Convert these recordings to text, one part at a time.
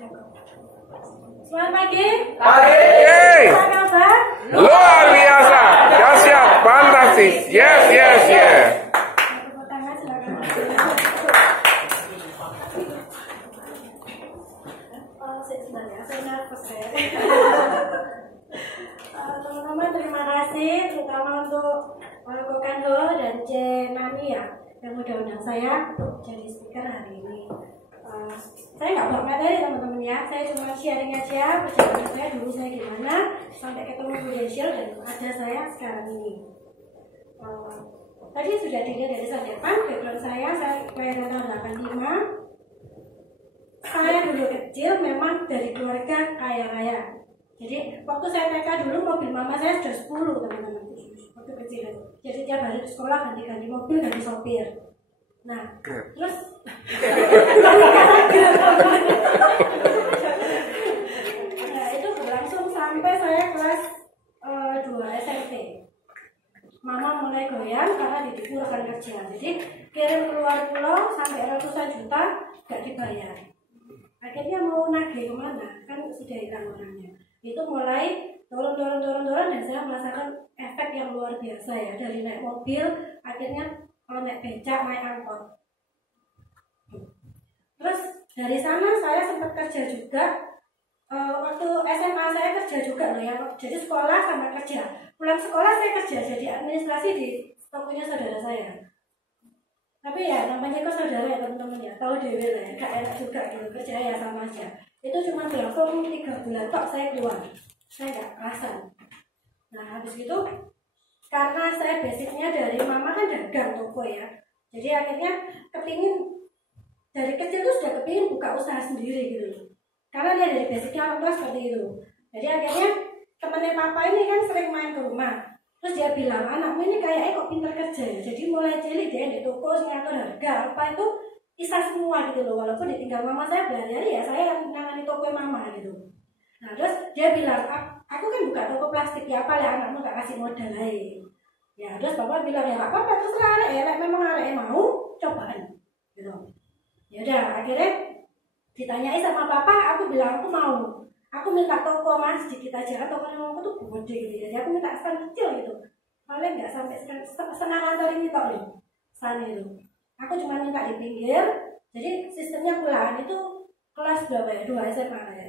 Selamat pagi. Pagi. Apa kabar? Luar biasa. Dahsyat. Fantastis. Yes. Tepuk tangan silakan. Sebenarnya saya nervous ya. Teman-teman terima kasih terutama untuk Kokanho dan C Nani ya yang udah undang saya untuk jadi speaker hari ini. Saya nggak bawa materi teman-teman ya, saya cuma sharing aja perjalanan saya dulu saya gimana sampai ketemu Prudential dan ada saya sekarang ini. Tadi sudah dilihat dari depan background saya kelahiran tahun 85. Saya dulu kecil memang dari keluarga kaya raya. Jadi waktu saya TK dulu mobil mama saya sudah 10 teman-teman waktu kecil. Jadi tiap hari di sekolah ganti-ganti mobil ganti sopir. Nah terus nah itu berlangsung sampai saya kelas 2 SMP. Mama mulai goyang karena ditipu rekan kerja. Jadi kirim keluar pulau sampai ratusan juta gak dibayar. Akhirnya mau nagih kemana? Kan sudah hilang orangnya. Itu mulai turun dan saya merasakan efek yang luar biasa ya. Dari naik mobil akhirnya kalau naik becak, naik angkot. Terus dari sana saya sempat kerja juga. Waktu SMA saya kerja juga loh ya. Jadi sekolah sama kerja. Pulang sekolah saya kerja jadi administrasi di tokonya saudara saya. Tapi ya namanya ke saudara ya teman-teman ya. Tahu dewe lah ya. Gak enak juga gitu kerja ya sama aja. Itu cuma berlangsung 3 bulan kok saya keluar. Saya gak kerasan. Nah habis itu karena saya basicnya dari mama kan dagang toko ya. Jadi akhirnya kepingin dari kecil tuh sudah kepingin buka usaha sendiri gitu. Karena dia dari basicnya orang tua seperti itu. Jadi akhirnya temannya papa ini kan sering main ke rumah. Terus dia bilang, anakmu ini kayaknya kok pintar kerja ya. Jadi mulai cilik dia di toko, ngatur harga, apa itu bisa semua gitu loh. Walaupun ditinggal mama saya berhari-hari ya, saya yang nangani toko mama gitu. Nah terus dia bilang, aku kan buka toko plastik ya, apa ya anakmu gak kasih modal lain. Ya terus bapak bilang, ya gak apa-apa, terserah arek ya, memang arek mau, cobaan gitu. Ya udah akhirnya ditanyai sama papa, aku bilang aku mau. Aku minta toko masjid kita aja, toko yang aku tuh gede gitu ya. Jadi aku minta stand kecil gitu. Paling nggak sampai setengah kantor ini tok nih, sana itu. Aku cuma minta di pinggir. Jadi sistemnya pulaan itu kelas berapa ya? 2 SMA ya.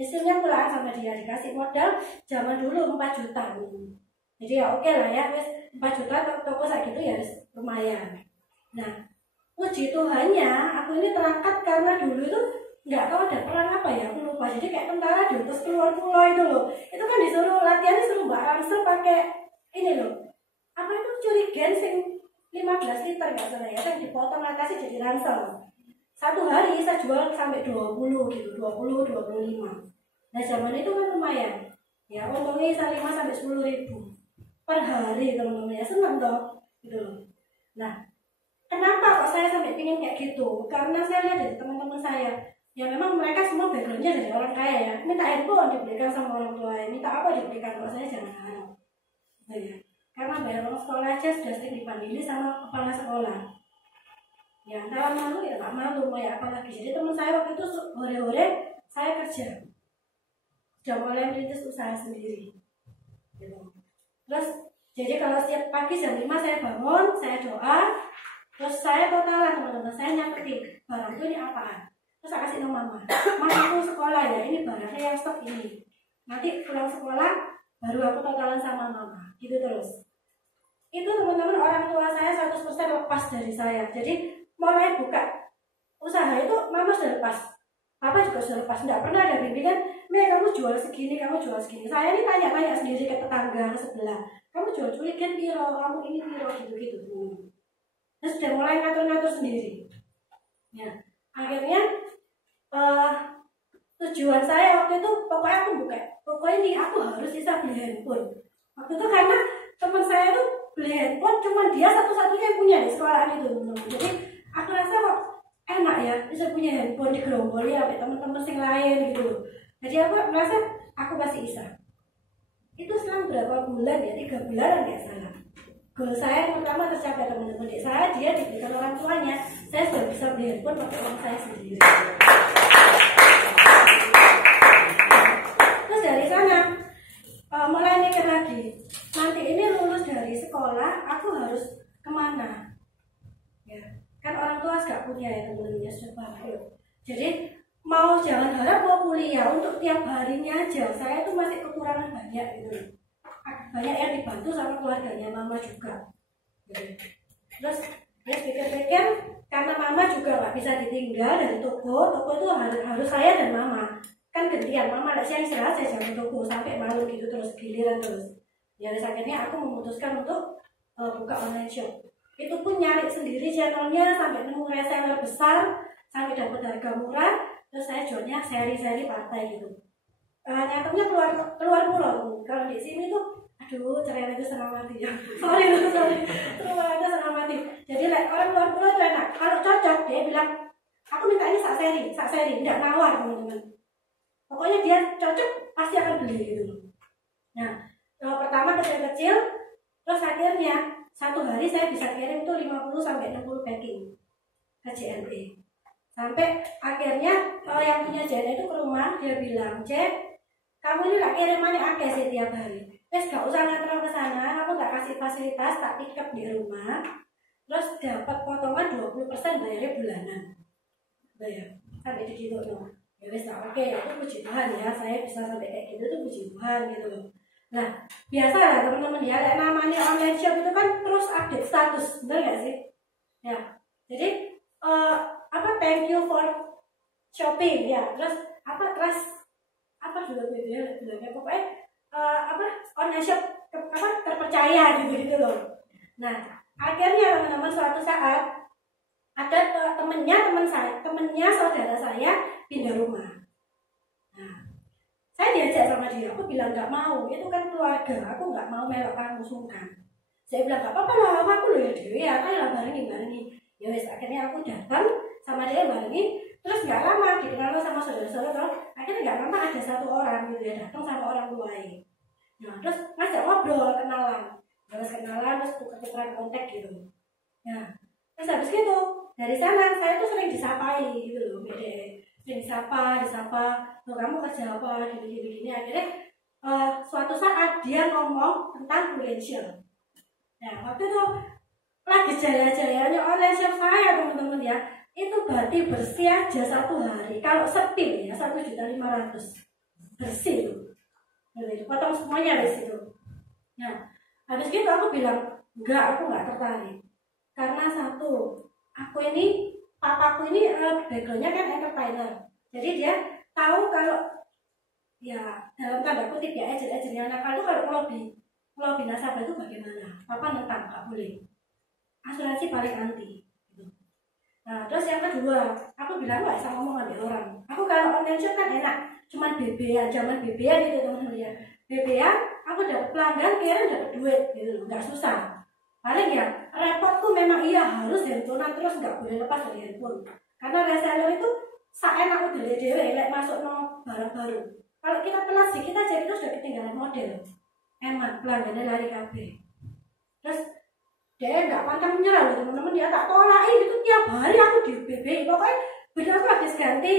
Sistemnya pulaan sama dia dikasih modal zaman dulu 4 juta. Jadi ya oke lah ya, wes 4 juta toko kayak gitu ya lumayan. Nah, puji Tuhannya aku ini terangkat karena dulu itu nggak tahu ada perang apa ya, aku lupa. Jadi kayak tentara diutus keluar pulau itu loh. Itu kan disuruh latihan, disuruh Mbak Rangsel pakai ini loh. Apa itu curigen sing 15 liter nggak salah ya, yang dipotong atasnya jadi ransel. Satu hari saya jual sampai 20 gitu, 25. Nah zaman itu kan lumayan. Ya untungnya bisa 5 sampai 10 ribu per hari teman-teman ya, senang toh gitu loh. Nah kenapa kok saya sampai pingin kayak gitu? Karena saya lihat dari teman-teman saya. Ya memang mereka semua backgroundnya dari orang kaya ya. Minta handphone dibelikan sama orang tua, minta apa dibelikan, kalau saya jangan harap. Nah, ya. Karena bayar uang sekolah aja sudah sering dipandili sama kepala sekolah. Ya antara malu ya nggak malu, mau ya apalagi. Jadi teman saya waktu itu hore-hore saya kerja. Sudah mulai merintis usaha sendiri. Gitu. Terus jadi kalau setiap pagi jam 5 saya bangun, saya doa, terus saya totalan teman-teman, saya nyatetin barang itu ini apaan. Terus saya kasih nama mama, aku sekolah ya, ini barangnya yang stok ini. Nanti pulang sekolah, baru aku totalan sama mama, gitu terus. Itu teman-teman orang tua saya 100% lepas dari saya. Jadi mulai buka usaha itu mama sudah lepas, papa juga sudah lepas. Tidak pernah ada bimbingan, Mei kamu jual segini, kamu jual segini. Saya ini tanya-tanya sendiri ke tetangga, ke sebelah. Kamu jual culikan piro, kamu ini piro, gitu-gitu. Terus sudah mulai ngatur-ngatur sendiri. Ya, akhirnya tujuan saya waktu itu pokoknya aku buka toko ini, aku harus bisa beli handphone. Waktu itu karena teman saya itu beli handphone cuma dia satu-satunya yang punya di sekolahan itu. Jadi aku rasa kok enak ya bisa punya handphone digeromboli sampai teman-teman yang lain gitu. Jadi aku merasa aku pasti bisa. Itu selang berapa bulan ya, 3 bulan nggak salah. Goal saya yang pertama tercapai teman-teman. Saya dia diberikan orang tuanya, saya sudah bisa beli handphone pakai uang saya sendiri. Jadi mau jangan harap mau kuliah, untuk tiap harinya aja saya tuh masih kekurangan banyak gitu. Banyak yang dibantu sama keluarganya mama juga. Terus ya pikir-pikir karena mama juga nggak bisa ditinggal dari toko itu harus saya dan mama. Kan gantian, mama ada siang istirahat saya jaga toko sampai malam gitu terus giliran terus. Ya akhirnya aku memutuskan untuk buka online shop. Itu pun nyari sendiri channelnya sampai nemu reseller besar, sampai dapat harga murah. Terus saya jualnya seri-seri partai gitu. Nyatanya keluar pulau. Kalau di sini tuh, aduh cerai itu senang mati ya. sorry. Keluar aja senang mati. Jadi orang keluar pulau itu enak. Kalau cocok dia bilang, aku minta ini sak seri, tidak nawar teman-teman. Pokoknya dia cocok pasti akan beli gitu. Nah, pertama kecil-kecil, terus akhirnya satu hari saya bisa kirim tuh 50 sampai 60 packing ke JNE. Sampai akhirnya yang punya JNE itu ke rumah, dia bilang, "Cek, kamu ini gak kirimannya akeh sih tiap hari. Wes gak usah nganter ke sana, kamu tak kasih fasilitas, tak pick up di rumah. Terus dapat potongan 20% bayarnya bulanan." Bayar sampai gitu loh. Ya wes oke, aku puji Tuhan ya, saya bisa sampai kayak gitu tuh puji Tuhan gitu loh. Nah, biasa lah teman-teman ya, kayak namanya online shop itu kan terus update status, bener gak sih? Ya, jadi thank you for shopping ya, terus trust juga bilangnya pokoknya online shop terpercaya gitu loh. Nah, akhirnya teman-teman suatu saat ada temennya saudara saya pindah rumah. Nah, saya diajak sama dia, aku bilang nggak mau, itu kan keluarga, aku nggak mau melok kamu sungkan. Saya bilang nggak apa-apa lah, aku loh ya dewe ya, ayo barengi. Ya wes akhirnya aku datang sama dia barengi, terus nggak lama dikenal sama saudara-saudara, akhirnya nggak lama ada satu orang gitu ya datang sama orang tuanya. Nah terus ngajak ngobrol, kenalan, terus tuker-tukeran kontak gitu. Nah terus habis gitu dari sana saya tuh sering disapai gitu loh, sering disapa, loh kamu kerja apa, gini. Akhirnya suatu saat dia ngomong tentang Prudential. Nah waktu itu lagi jaya-jayanya online shop saya teman-teman ya, itu berarti bersih aja satu hari. Kalau sepi ya 1.500.000 bersih tuh. Potong semuanya di situ. Nah habis gitu aku bilang aku nggak tertarik karena satu, papaku ini backgroundnya kan entertainer, jadi dia tahu kalau ya dalam tanda kutip ya ejer-ejernya anak itu kalau ngelobi nasabah itu bagaimana. Papa nentang nggak boleh, asuransi paling anti gitu. Nah terus yang kedua aku bilang nggak bisa ngomong sama orang, aku kalau online shop kan enak, cuman BBA, zaman BBA gitu teman-teman ya, BBA aku dapat pelanggan kira dapat duit gitu, nggak susah. Paling ya repotku memang harus handphonean terus nggak boleh lepas dari handphone, karena reseller itu seenak udah dewe masuk no barang baru. Kalau kita pelas dikit aja kita sudah ketinggalan model, emang pelanggannya lari kabeh. Terus dia nggak pantang menyerah loh teman-teman, dia tak tolakin itu tiap hari aku di BBI, pokoknya bener aku habis ganti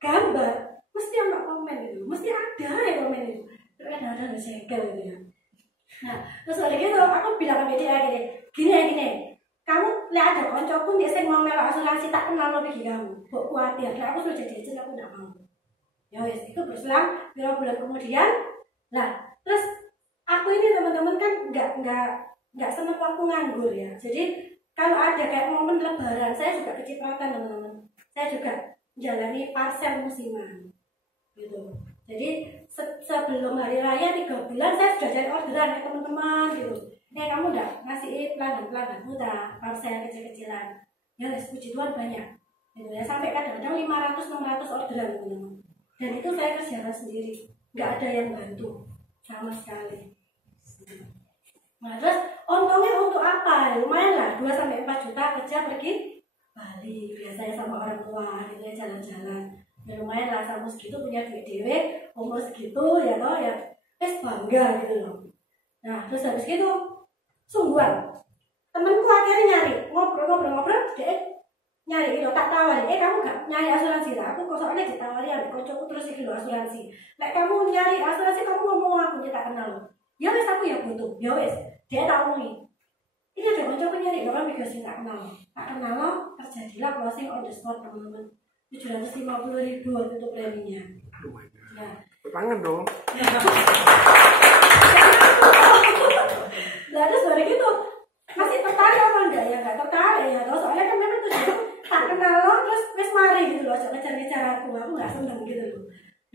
gambar mesti ada komen gitu, mesti ada yang komen itu, kadang-kadang ada segel gitu ya. Nah terus udah gitu aku bilang sama dia gini, kamu lihat ada koncoku dia sing mau melok asuransi tak kenal lo pergi kamu, kok khawatir, nah aku sudah jadi agent aku nggak mau. Ya wes itu berselang beberapa bulan kemudian. Nah terus aku ini teman-teman kan nggak seneng waktu nganggur ya, jadi kalau ada kayak momen lebaran saya juga kecipratan teman-teman, saya juga jalani parcel musiman gitu. Jadi sebelum hari raya 3 bulan saya sudah cari orderan ke teman-teman gitu, kamu udah ngasih pelanggan muda parcel kecil-kecilan ya, puji Tuhan banyak gitu ya, sampai kadang-kadang 500-600 orderan teman-teman. Dan itu saya kerjakan sendiri, nggak ada yang bantu sama sekali. Nah terus untungnya untuk apa? Lumayan lah 2-4 juta kerja pergi Bali biasanya sama orang tua gitu ya, jalan-jalan ya lumayan lah, sama segitu punya duit dewe, umur segitu ya toh ya bangga gitu loh. Nah terus habis gitu sungguhan temenku akhirnya nyari ngobrol dia nyari itu, tak tawari kamu gak nyari asuransi lah, aku kok soalnya ditawari ambil kocokku terus iki lho asuransi, kamu nyari asuransi kamu ngomong aku dia tak kenal lo. Ya wes aku ya butuh, ya wes dia tahu nih ini ada kocokku nyari lo kan, mikir sih tak kenal lo terjadilah closing on the spot teman-teman. 750.000 untuk preminya. Nah, tangan dong. Nah, terus dari gitu masih tertarik apa enggak ya? Enggak tertarik ya. Terus soalnya kan memang tuh tak kenal lo, terus wes mari gitu loh, ngejar-ngejar aku nggak seneng gitu loh.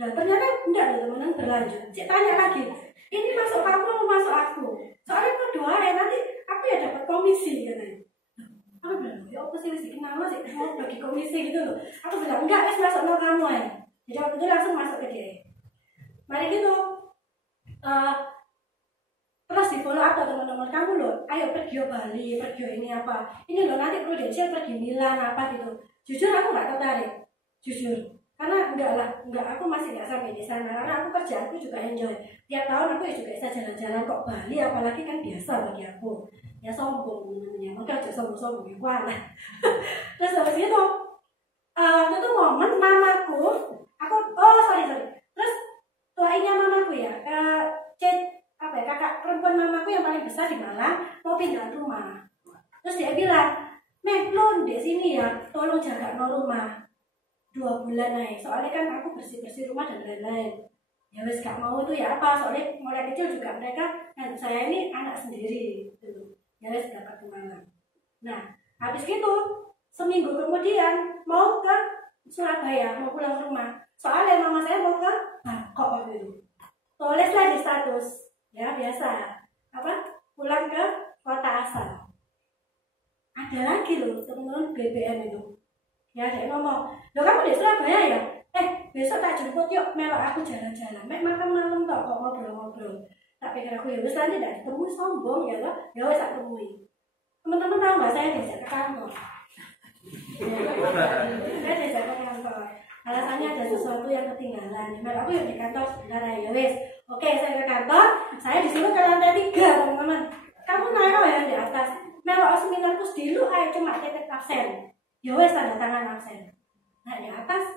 Nah ternyata enggak loh teman-teman, berlanjut. Cik tanya lagi, ini masuk kamu mau masuk aku? Soalnya aku doain nanti aku ya dapat komisi katanya. Aku bilang, ya apa sih sih kenapa sih mau bagi komisi gitu loh? Aku bilang enggak, wes masuk no kamu ya. Jadi aku tuh langsung masuk ke dia. Mari gitu. Terus di follow up teman-teman, kamu loh, ayo pergi Bali, pergi ini apa? Ini loh nanti Prudential pergi Milan apa gitu. Jujur aku nggak tertarik, jujur. Karena enggak aku masih nggak sampai di sana. Karena aku kerjaanku juga enjoy. Tiap tahun aku juga bisa jalan-jalan kok Bali, apalagi kan biasa bagi aku. Ya sombong namanya, maka aja sombong-sombong ya kuala. Terus habis itu, waktu itu momen mamaku, sorry. Terus tuainya mamaku ya, kakak perempuan mamaku yang paling besar di Malang mau pindah rumah. Terus dia bilang, "Lo di sini ya, tolong jaga no rumah 2 bulan nih. Soalnya kan aku bersih-bersih rumah dan lain-lain." Ya wes gak mau itu ya apa, soalnya mulai kecil juga mereka, dan saya ini anak sendiri gitu. Ya wes dapat ke Malang. Nah, habis gitu seminggu kemudian mau ke Surabaya, mau pulang rumah. Soalnya mama saya mau ke Bangkok waktu itu. Tulislah di status. Ya biasa, pulang ke kota asal. Ada lagi loh teman-teman BBM itu. Ya dia ngomong, "Loh kamu di Surabaya ya? Besok tak jemput yuk, melok aku jalan-jalan. Makan malam toh kok ngobrol-ngobrol." Tak pikir aku ya wis nanti tidak ketemu, sombong ya loh. Ya wis tak temui. Teman-teman tahu nggak saya diajak ke kantor? Saya diajak ke kantor. Alasannya ada sesuatu yang ketinggalan. Melok aku yuk di kantor sebentar ya wis. Oke, saya ke kantor, saya disuruh ke lantai 3, teman-teman. Kamu naik ya di atas. Melok seminarku dulu, cuma titik absen. Ya wes tanda tangan absen. Nah di atas,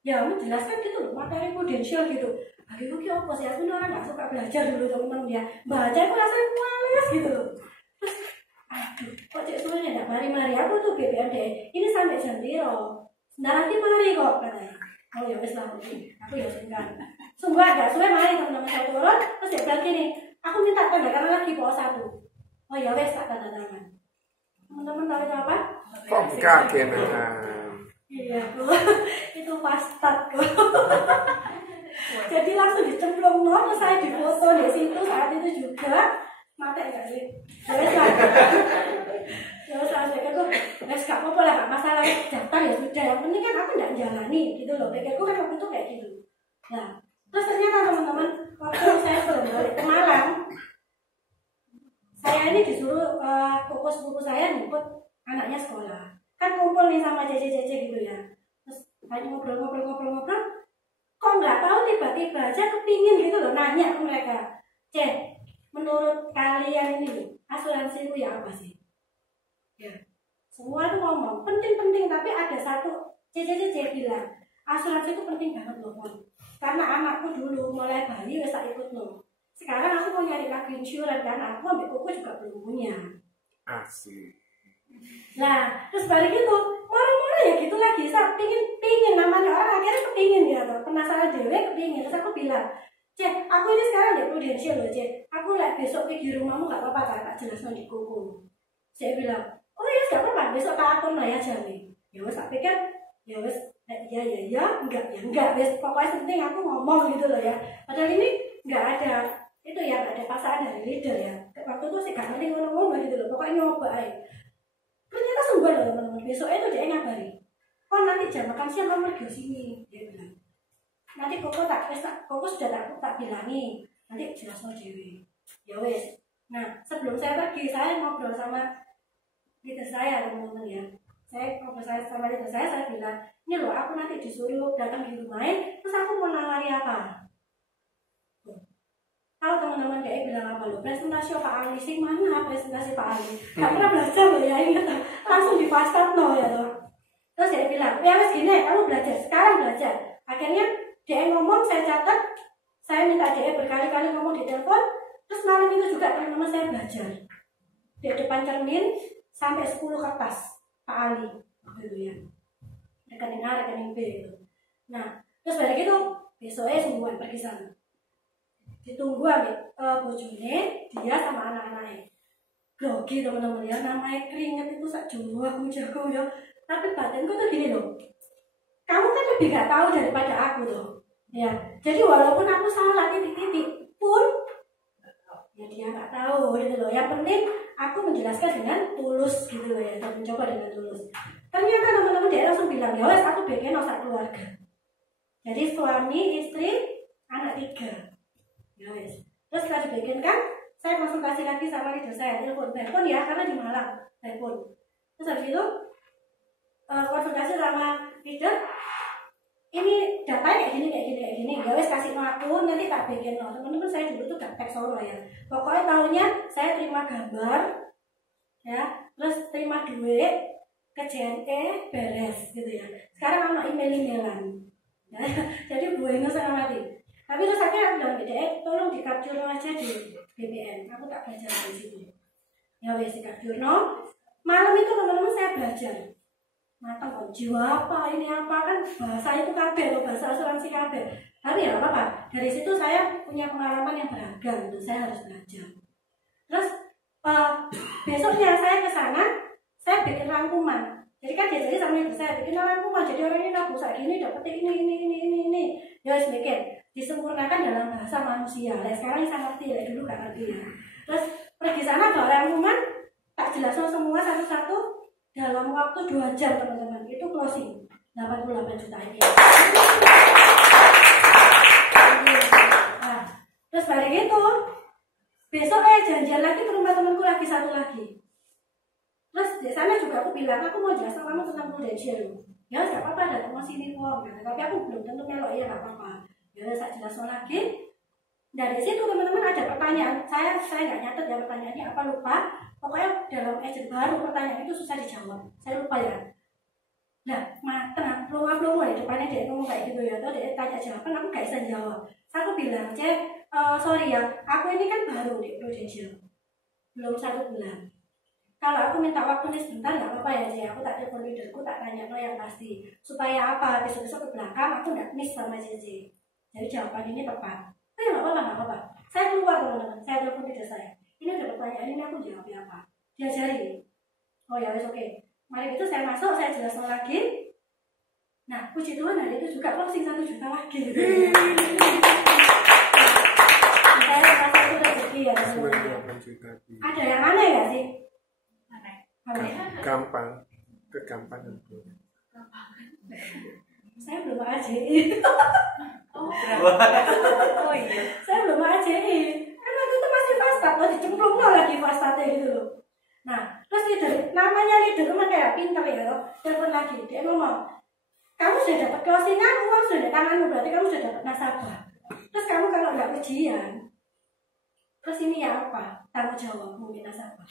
ya menjelaskan gitu loh, materi Prudential gitu. Bagiku ki apa sih? Aku orang nggak suka belajar dulu teman-teman ya. Baca aku rasanya males gitu loh. Terus, aduh, kok cek suruhnya nggak mari-mari. Aku tuh BBMD, ini sampai jam 0. Sebentar lagi mari kok katanya. Oh ya wes lah, aku ya singkat. Sungguh agak suwe mari teman-teman saya turun, terus dia bilang gini, aku minta tanda tangan lagi bawa 1. Oh ya wes tak tanda tangan. Teman-teman tahu itu apa? Pemkakenan. Iya tuh, itu pastat tuh. Jadi langsung dicemplung terus saya difoto di situ saat itu juga. Mati enggak sih? Ya wes lah. Ya wes lah, saya tuh, wes gak apa-apa lah, gak masalah daftar ya sudah. Yang penting kan aku nggak jalani gitu loh. Pikirku kan waktu itu kayak gitu. Nah, terus ternyata teman-teman, waktu saya balik ke Malang, saya ini disuruh koko sepupu saya nyebut anaknya sekolah. Kan kumpul nih sama cece-cece gitu ya. Terus tadi ngobrol. Kok nggak tahu tiba-tiba aja kepingin gitu loh, nanya ke mereka. "Cek, menurut kalian ini loh, asuransi itu ya apa sih?" Ya, semua tuh ngomong penting-penting, tapi ada satu cece-cece bilang, "Asuransi itu penting banget loh, Mon. Karena anakku dulu mulai bayi wes tak ikut loh. Sekarang aku mau nyari lagi insurans karena aku ambil kuku juga belum punya." Asik. Nah, terus balik itu, murah-murah ya gitu lagi. Saya pingin namanya orang akhirnya kepingin ya, toh. Penasaran dewe kepingin. Terus aku bilang, "Cek, aku ini sekarang di Prudential loh, Cek. Aku besok pergi rumahmu gak apa-apa, tak jelas di kuku." Saya bilang, "Oh ya gak apa-apa, besok tak atur lah ya Jami." Ya wes tak pikir, ya wes ya enggak wes pokoknya penting aku ngomong gitu loh ya. Padahal ini nggak ada itu ya, nggak ada pasangan dari leader ya. Waktu itu sih gak ngerti ngomong gitu loh, pokoknya nyoba aja. Ternyata sungguh loh teman-teman, besok itu dia ngabari, "Oh nanti jam makan siang kamu pergi sini," dia bilang. "Nanti koko sudah tak bilangi, nanti jelas no dewi." Ya wes. Nah sebelum saya pergi, saya ngobrol sama leader saya teman-teman ya. Saya ngobrol sama leader saya bilang, "Ini loh aku nanti disuruh datang di rumahnya, terus aku mau nawari apa?" Tahu teman-teman dia bilang apa loh, "Presentasi Pak Ali." Sih mana presentasi Pak Ali? Gak pernah belajar loh ya, ingat langsung di pastat loh ya loh. Terus dia bilang, "Ya wes gini, kamu belajar, sekarang belajar." Akhirnya dia ngomong, saya catat, saya minta dia berkali-kali ngomong di telepon. Terus malam itu juga teman-teman saya belajar di depan cermin sampai 10 kertas Pak Ali gitu ya. rekening A, rekening B gitu. Nah, terus balik itu besoknya sungguhan pergi sana. Ditunggu ambil bojone, dia sama anak-anaknya. Grogi teman-teman ya, namanya keringet itu sak jumbo aku jago ya. Tapi batinku tuh gini loh, kamu kan lebih gak tahu daripada aku loh. Ya, jadi walaupun aku salah titik-titik pun, ya dia nggak tahu gitu loh. Yang penting aku menjelaskan dengan tulus gitu loh ya, dan mencoba dengan tulus. Ternyata teman-teman dia langsung bilang, ya wes aku bikin sak keluarga. Jadi suami, istri, anak 3. Ya wes. Terus setelah dibikin kan, saya konsultasi lagi sama leader saya, telepon ya karena di Malang, telepon. Terus habis itu konsultasi sama leader. Ini datanya kayak gini. Ya wes kasih aku nanti tak bikin no. Teman-teman saya dulu tuh gak teks solo ya. Pokoknya tahunya saya terima gambar, ya, terus terima duit ke JNE beres gitu ya. Sekarang mau email-emailan. Ya, jadi Bu Eno saya mati. Tapi terus akhirnya aku bilang gede, tolong di capture aja di BBM. Aku tak belajar dari situ. Ya wes di capture no. Malam itu teman-teman saya belajar. Matang kok jiwa apa ini apa kan bahasa itu kabel, bahasa asuransi kabel. Tapi ya apa-apa, dari situ saya punya pengalaman yang beragam gitu, saya harus belajar. Terus besoknya saya ke sana, saya bikin rangkuman. Jadi kan diajari sama ibu saya bikin rangkuman, jadi orang ini nabung saat ini dapat ini. Ya harus bikin, disempurnakan dalam bahasa manusia. Ya sekarang saya ngerti, ya dulu gak ngerti ya. Terus pergi sana bawa rangkuman, tak jelaskan semua satu-satu. Dalam waktu 2 jam teman-teman, itu closing 88 juta ini. Nah, terus balik itu, besok janjian lagi ke rumah temanku lagi satu lagi. Terus di sana juga aku bilang, aku mau jelaskan kamu tentang prudential. Ya nggak apa-apa, datang ke sini kok. Tapi aku belum tentu melok ya nggak apa-apa. Ya saya jelaskan lagi. Dari situ teman-teman ada pertanyaan, saya nggak nyatet ya pertanyaannya apa lupa. Pokoknya dalam agent baru pertanyaan itu susah dijawab. Saya lupa ya. Nah, tenang, belum ya depannya dia ngomong kayak gitu ya. Atau dia tanya jawaban, aku gak bisa jawab. Aku bilang, sorry ya, aku ini kan baru di Prudential. Belum 1 bulan. Kalau aku minta waktu ini sebentar nggak apa-apa ya Cek. Aku tak telepon leaderku, tak tanya lo yang pasti. Supaya apa, besok-besok ke belakang aku nggak miss sama JJ. Jadi jawaban ini tepat. Oh ya nggak apa-apa. Saya keluar teman-teman, saya telepon leader saya. Ini ada pertanyaan ini aku jawabnya apa? Diajari. Oh ya wes oke. Mari itu saya masuk, saya jelaskan lagi. Nah, puji Tuhan hari itu juga closing 1 juta lagi. Gitu. Saya merasa itu rezeki ya. Ada yang aneh ya sih? Gampang, kegampangan. Saya belum AJI. Oh iya. Saya belum AJI. Karena itu masih fastat, masih cemplung lagi fastatnya gitu loh. Nah, terus namanya leader memang kayak pinter ya loh. Telepon lagi, dia ngomong, kamu sudah dapat closingan, uang sudah di tanganmu, berarti kamu sudah dapat nasabah. Terus kamu kalau nggak ujian, terus ini ya apa? Tanggung jawab mungkin nasabah.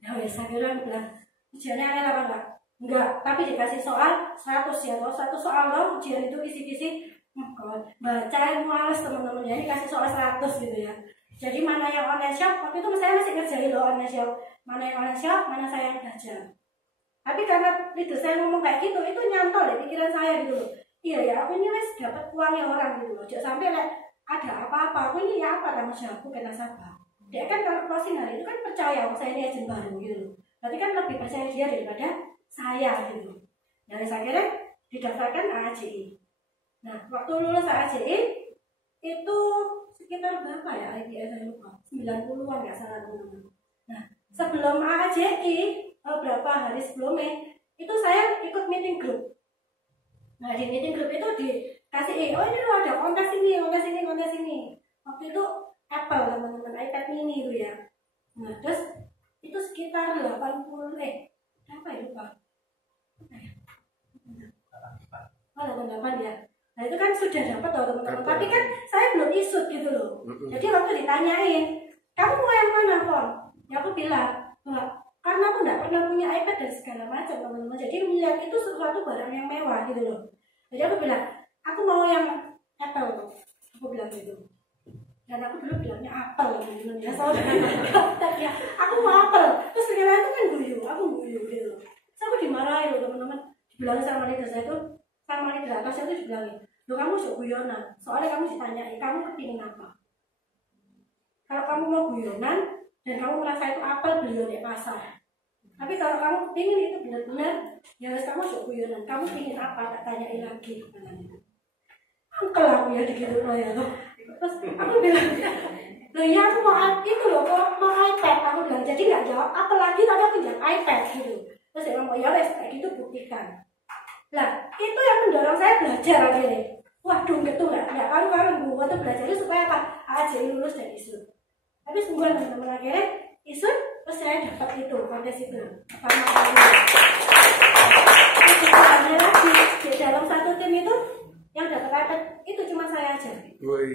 Ya wes, akhirnya bilang, ujiannya aneh apa enggak? Enggak, tapi dikasih soal 100 ya loh. 1 soal loh, ujian itu kisi-kisi bacain males teman-teman ya, ini kasih soal 100 gitu ya. Jadi mana yang online shop, waktu itu saya masih ngerjain loh online shop. Mana yang online shop, mana saya yang belajar. Tapi karena leader saya ngomong kayak gitu, itu nyantol deh pikiran saya gitu loh. Iya ya, aku ini wes dapat uangnya orang gitu loh. Jangan sampai ada apa-apa, aku ini ya apa tanggung jawabku ke nasabah. Dia kan kalau closing hari itu kan percaya saya ini agent baru gitu loh. Berarti kan lebih percaya dia daripada saya gitu. Dari akhirnya didaftarkan AAJI. Nah, waktu lulus AAJI itu sekitar berapa ya IPS saya lupa, 90-an nggak salah teman-teman. Nah, sebelum AAJI berapa hari sebelumnya itu saya ikut meeting group. Nah, di meeting group itu dikasih oh ini loh ada kontes ini. Waktu itu Apple teman-teman, iPad mini itu ya. Nah, terus itu sekitar 80 berapa ya lupa. Oh 88 ya. Nah itu kan sudah dapat loh teman-teman. Tapi kan saya belum isut gitu loh. Jadi waktu ditanyain, kamu mau yang mana Pon? Ya aku bilang, karena aku nggak pernah punya iPad dan segala macam teman-teman. Jadi melihat itu sesuatu barang yang mewah gitu loh. Jadi aku bilang, aku mau yang Apple. Aku bilang gitu. Dan aku dulu bilangnya apel teman-teman ya. Soalnya ya, aku mau apel. Terus sekarang itu kan guyu, aku guyu gitu. Saya aku dimarahin loh teman-teman, dibilangin sama leader saya itu, sama leader atas itu dibilangin, loh kamu suka guyonan, soalnya kamu ditanyai, kamu kepingin apa? Kalau kamu mau guyonan dan kamu merasa itu apel beliau di pasar, tapi kalau kamu kepingin itu benar-benar, ya harus kamu suka guyonan, kamu pingin apa? Tak tanyain lagi. Angkel aku ya digitu loh ya. Terus aku bilang, loh ya aku mau itu loh, mau iPad. Aku bilang, jadi nggak jawab apa lagi, tadi aku jawab iPad gitu. Terus dia ngomong, ya wes kayak gitu buktikan. Lah itu yang mendorong saya belajar akhirnya. Waduh gitu nggak karu-karu gue tuh belajar itu supaya apa? AJI lulus dan ISUN. Tapi sungguhan teman-teman akhirnya ISUN, terus saya dapat itu kontes itu. Pertama kali. Terus ada lagi di dalam satu tim itu yang dapat iPad itu cuma saya aja. Woi.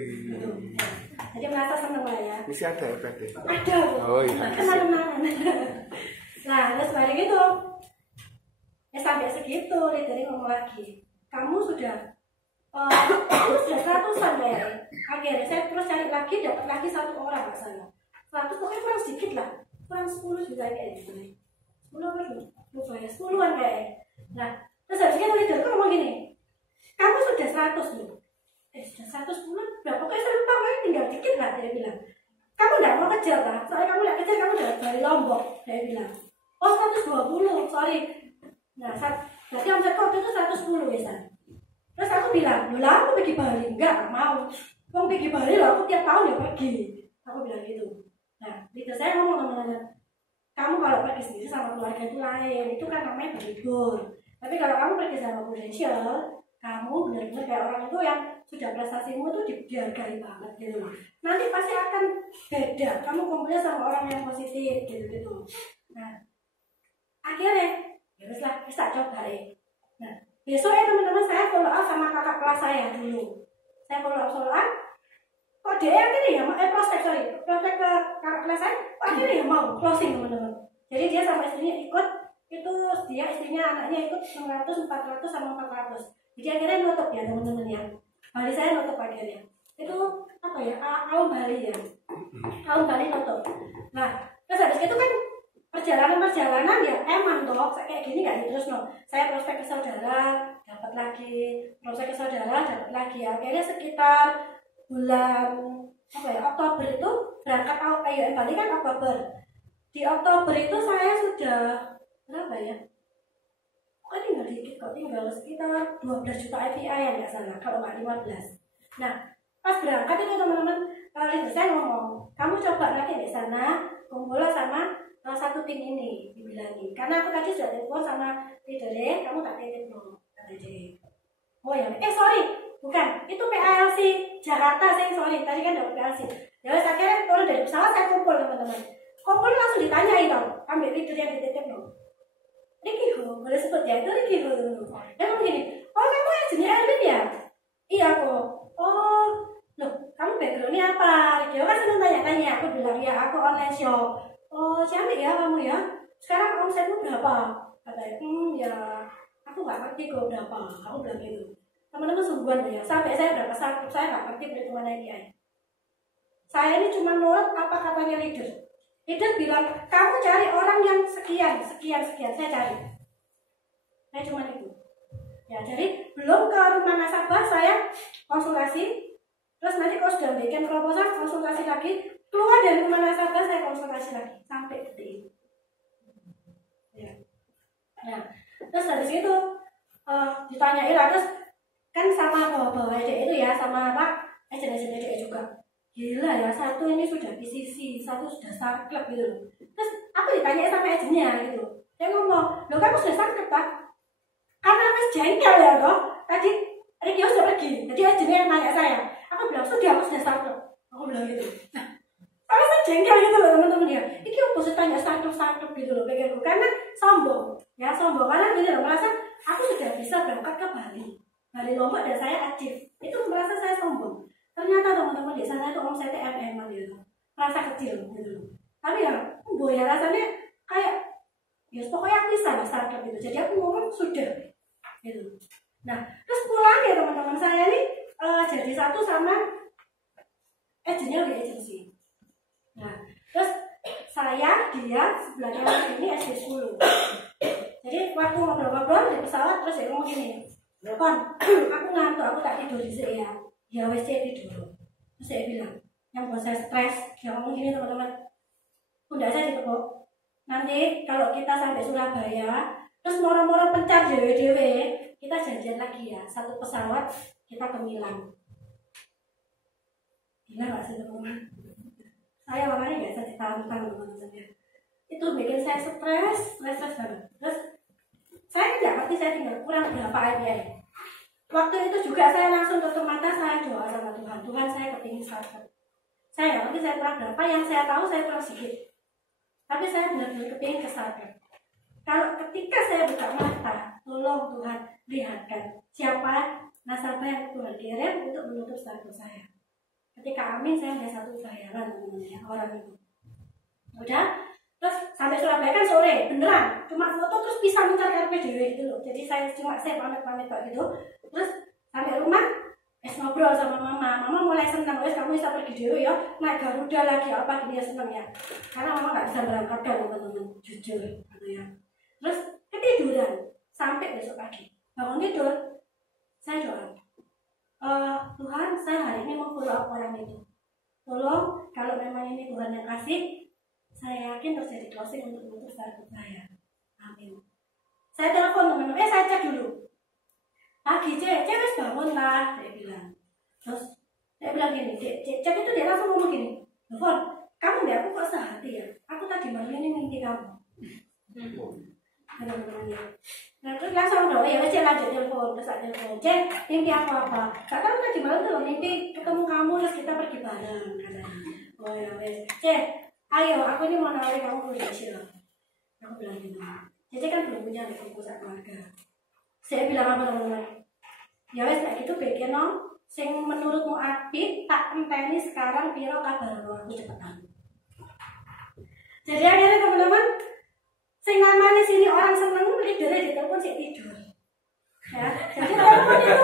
Jadi merasa seneng lah ya. Masih ada iPad ya? Ada. Oh iya. Kenal-kenalan. Nah terus balik itu, ya sampai segitu, leader ngomong lagi, kamu sudah 100-an ya. Akhirnya saya terus cari lagi, dapat lagi 1 orang ke sana. 100 pokoknya kurang sedikit lah, kurang 10 juga kayak gitu. 10 apa lupa ya, 10-an kayaknya. Nah terus habis itu leader ngomong gini, kamu sudah 100 loh. Sudah 100 bulan, berapa? Pokoknya saya lupa, tinggal dikit lah, dia bilang. Kamu nggak mau kejar lah, soalnya kamu nggak kejar, kamu dari Lombok, dia bilang. Oh 120, sorry. Nah, berarti omset waktu itu 110 ya, San. Terus aku bilang, loh lah aku pergi Bali, enggak mau. Mau pergi Bali lah, aku tiap tahun ya pergi. Aku bilang gitu. Nah, leader saya ngomong teman-teman, kamu kalau pergi sendiri sama keluarga itu lain, itu kan namanya berlibur. Tapi kalau kamu pergi sama Prudential, kamu benar-benar kayak orang itu yang sudah prestasimu tuh dihargai banget gitu. Nanti pasti akan beda, kamu kumpulnya sama orang yang positif gitu. Nah, akhirnya, ya wes lah, bisa coba ya. Nah, besoknya teman-teman saya follow up sama kakak kelas saya dulu. Saya follow up, kok dia akhirnya ya, prospek ke kakak kelas saya, kok akhirnya ya mau closing teman-teman. Jadi dia sama istrinya ikut, itu dia istrinya anaknya ikut 600, 400 sama 400. Jadi akhirnya nutup ya teman-teman ya. Bali saya nutup akhirnya. Itu apa ya? Aum Bali ya. Aum Bali nutup. Nah, terus habis itu kan perjalanan ya emang toh kayak gini nggak terus no. Saya prospek ke saudara dapat lagi, prospek ke saudara dapat lagi. Akhirnya sekitar bulan apa ya, Oktober itu berangkat IUM Bali kan Oktober. Di Oktober itu saya sudah berapa ya? Kok tinggal dikit kok, tinggal sekitar 12 juta IPI yang nggak salah, kalau nggak 15. Nah, pas berangkat itu teman-teman, leader saya ngomong, kamu coba nanti di sana kumpul sama satu tim ini, dibilangin. Karena aku tadi sudah telepon sama leadernya, kamu tak titip dong, kata dia. Oh ya, sorry, bukan, itu PLC Jakarta sih, sorry, tadi kan ada PLC. Ya akhirnya turun dari pesawat saya kumpul teman-teman. Kumpul langsung ditanyain dong, ambil leader yang dititip dong. Riki Ho, boleh sebut ya, itu Riki Ho. Dia ngomong gini, oh kamu yang jenis Erwin ya? Iya kok. Oh, loh kamu backgroundnya apa? Riki Ho kan seneng tanya-tanya, aku bilang ya aku online shop. Oh cantik ya kamu ya, sekarang omsetmu berapa? Katanya, ya aku gak ngerti kok berapa, aku bilang gitu. Teman-teman sungguhan ya, sampai saya berapa satu, saya gak ngerti perhitungan IPI. Saya ini cuma nurut apa katanya leader. Leader bilang, kamu cari orang yang sekian, saya cari. Saya cuma itu. Ya, jadi belum ke rumah nasabah saya konsultasi, terus nanti kalau sudah bikin proposal konsultasi lagi, keluar dari rumah nasabah saya konsultasi lagi sampai detik itu. Ya. Nah, terus habis itu ditanyain lah, terus kan sama bawa-bawa itu ya, sama Pak agen-agen juga. Gila ya, satu ini sudah PCC, satu sudah start club gitu loh. Terus aku ditanya sama agennya gitu. Dia ngomong, loh kamu sudah start club Pak? Karena mas jengkel ya toh. Tadi Riki sudah pergi, jadi agennya yang tanya saya. Aku bilang, sudah aku sudah start club. Aku bilang gitu. Nah, karena saya jengkel gitu loh teman-teman ya. Ini aku bisa tanya start club gitu loh, pikirku. Karena sombong, ya sombong. Karena gini loh, merasa aku sudah bisa berangkat ke Bali Lombok dan saya aktif. Itu merasa saya sombong. Ternyata teman-teman di sana itu omsetnya gitu, merasa kecil gitu. Tapi ya, ya rasanya kayak, ya pokoknya aku bisa startup gitu. Jadi aku ngomong sudah, gitu. Nah, terus pulang ya teman-teman saya ini jadi satu sama agennya di agensi. Nah, terus saya dia sebelahnya ini SD 10. Jadi waktu ngobrol-ngobrol di pesawat terus dia ngomong gini, "Kon, aku ngantuk, aku tak tidur di sini ya." Ya wes tidur. Terus saya bilang, yang buat saya stres, dia ngomong gini teman-teman, pundak saya ditepuk. Nanti kalau kita sampai Surabaya, terus moro-moro pencar dewe-dewe, kita janjian lagi ya, satu pesawat kita ke Milan. Gila gak sih teman-teman? Saya orangnya gak bisa ditantang teman-teman ya. Itu bikin saya stres banget. Terus saya tidak ngerti saya tinggal kurang berapa aja. Waktu itu juga saya langsung tutup mata, saya doa sama Tuhan. Tuhan, saya kepingin starter. Saya nggak ngerti saya kurang berapa, yang saya tahu saya kurang sedikit. Tapi saya benar-benar kepingin ke starter. Kalau ketika saya buka mata, tolong Tuhan lihatkan siapa nasabah yang Tuhan kirim untuk menutup starter saya. Ketika amin, saya ada satu bayaran teman-teman orang itu. Udah, terus sampai Surabaya kan sore, beneran. Cuma foto terus bisa muncul RPDW gitu loh. Jadi saya pamit kayak gitu. Terus sampai rumah, ngobrol sama mama mulai senang, wes kamu bisa pergi dulu ya, naik Garuda lagi apa gini ya, seneng ya. Karena mama nggak bisa berangkat teman-teman, jujur gitu ya. Terus ketiduran sampai besok pagi. Bangun tidur, saya doa, Tuhan, saya hari ini mau follow up orang itu. Tolong, kalau memang ini Tuhan yang kasih, saya yakin terjadi closing untuk menutup startup saya. Amin. Saya telepon teman-teman, saya cek dulu. Pagi cek wis bangun lah, dia bilang. Terus dia bilang gini, cek itu dia langsung ngomong gini, "Telepon, kamu nggak aku kok sehati ya? Aku tadi malam ini mimpi kamu." Nah terus langsung dong, ya wes lanjut telepon, terus ada telepon, "Cek, mimpi apa? Kak, kamu tadi malam tuh mimpi ketemu kamu terus kita pergi bareng," katanya. "Oh ya wes, Cek, ayo aku ini mau nawarin kamu Prudential." Aku bilang gitu. Cek kan belum punya buku keluarga. Saya bilang apa teman-teman? Ya wes kayak gitu bikin no, sing menurutmu apik tak enteni sekarang piro kabar aku cepetan. Jadi akhirnya teman-teman, sing namanya sini orang seneng leadernya di telepon sih tidur. Ya, jadi telepon itu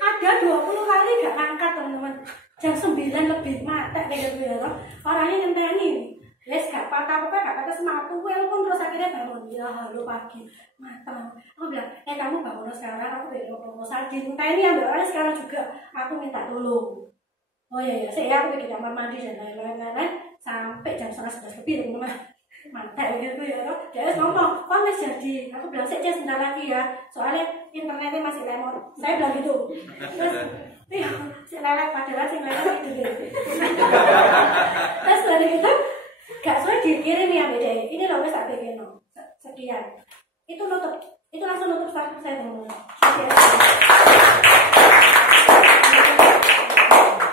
ada 20 kali gak angkat teman-teman. Jam 9 lebih mata kayak gitu ya. Orangnya ngenteni. Wes gak apa-apa, gak kata sematu, pun terus akhirnya bangun. Ya halo pagi, matang. Aku bilang, kamu bangun sekarang, aku bikin proposal. Ini ambil orang sekarang juga, aku minta tolong. Oh iya, saya aku bikin kamar mandi dan lain-lain. Sampai jam 11 lebih teman-teman. Mantek gitu ya, dia ngomong, "Kok nggak jadi?" Aku bilang, "Saya sebentar lagi ya, soalnya internetnya masih lemot." Saya bilang gitu. Terus, si lelek padahal si lelek itu. Terus dari itu, gak sudah dikirim ya beda. Ini loh wes tak bikin no, sekian. Itu langsung nutup startup saya teman-teman.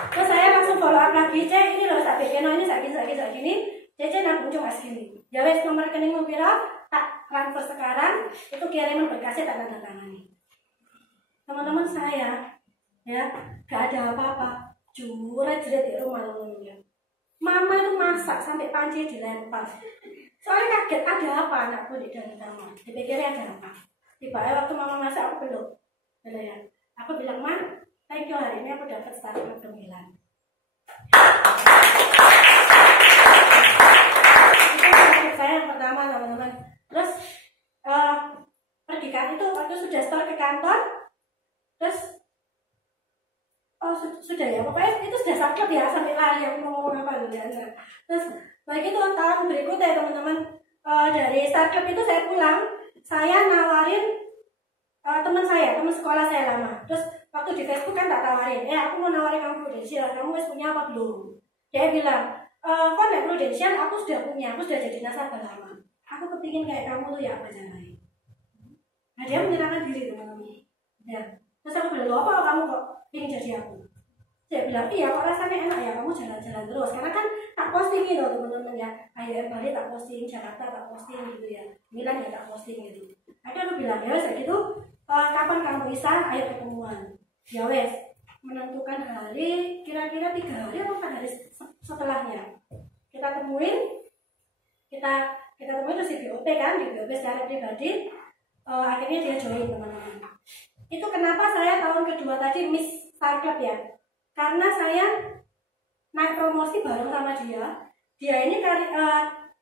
Terus saya langsung follow up lagi, "Cek, ini loh tak bikin no, ini gini. Cece nanggung cuma segini. Ya wes nomor rekeningmu piro, tak transfer sekarang, itu kiriman berkasnya tak tanda tangani." Teman-teman saya, ya, gak ada apa-apa. Juret-juret di rumah teman-teman. Mama itu masak sampai panci dilempar. Soalnya kaget, ada apa anakku di dalam kamar. Dipikirnya ada apa. Tiba-tiba waktu mama masak aku peluk. Ya. Aku bilang, "Ma, thank you, hari ini aku dapat startup ke Milan." Saya yang pertama teman-teman. Terus pergi kan itu waktu sudah store ke kantor, terus sudah ya pokoknya itu sudah sakit ya sampai lari aku mau ngomong apa gitu ya. Terus baik itu tahun berikutnya teman-teman, dari start club itu saya pulang, saya nawarin teman sekolah saya lama. Terus waktu di Facebook kan tak tawarin, aku mau nawarin kamu Prudential, kamu wis punya apa belum? Dia bilang, "Kok nggak Prudential, aku sudah punya, aku sudah jadi nasabah lama. Aku kepingin kayak kamu tuh ya apa jangan." Nah dia menyerahkan diri teman-teman. Ya. Terus aku bilang, "Loh, apa kamu kok ingin jadi aku?" Saya bilang, "Iya kok rasanya enak ya, kamu jalan-jalan terus." Karena kan tak posting gitu teman-teman ya. Ayo Bali tak posting, Jakarta tak posting gitu ya. Milan ya tak posting gitu. Akhirnya aku bilang, "Ya wes gitu, kapan kamu bisa, ayo ketemuan." Ya wes, menentukan hari, kira-kira 3 hari atau 4 hari setelahnya. Kita temuin terus di BOP kan, di BOP secara pribadi. Akhirnya dia join teman-teman. Itu kenapa saya tahun kedua tadi miss startup ya, karena saya naik promosi bareng sama dia. Dia ini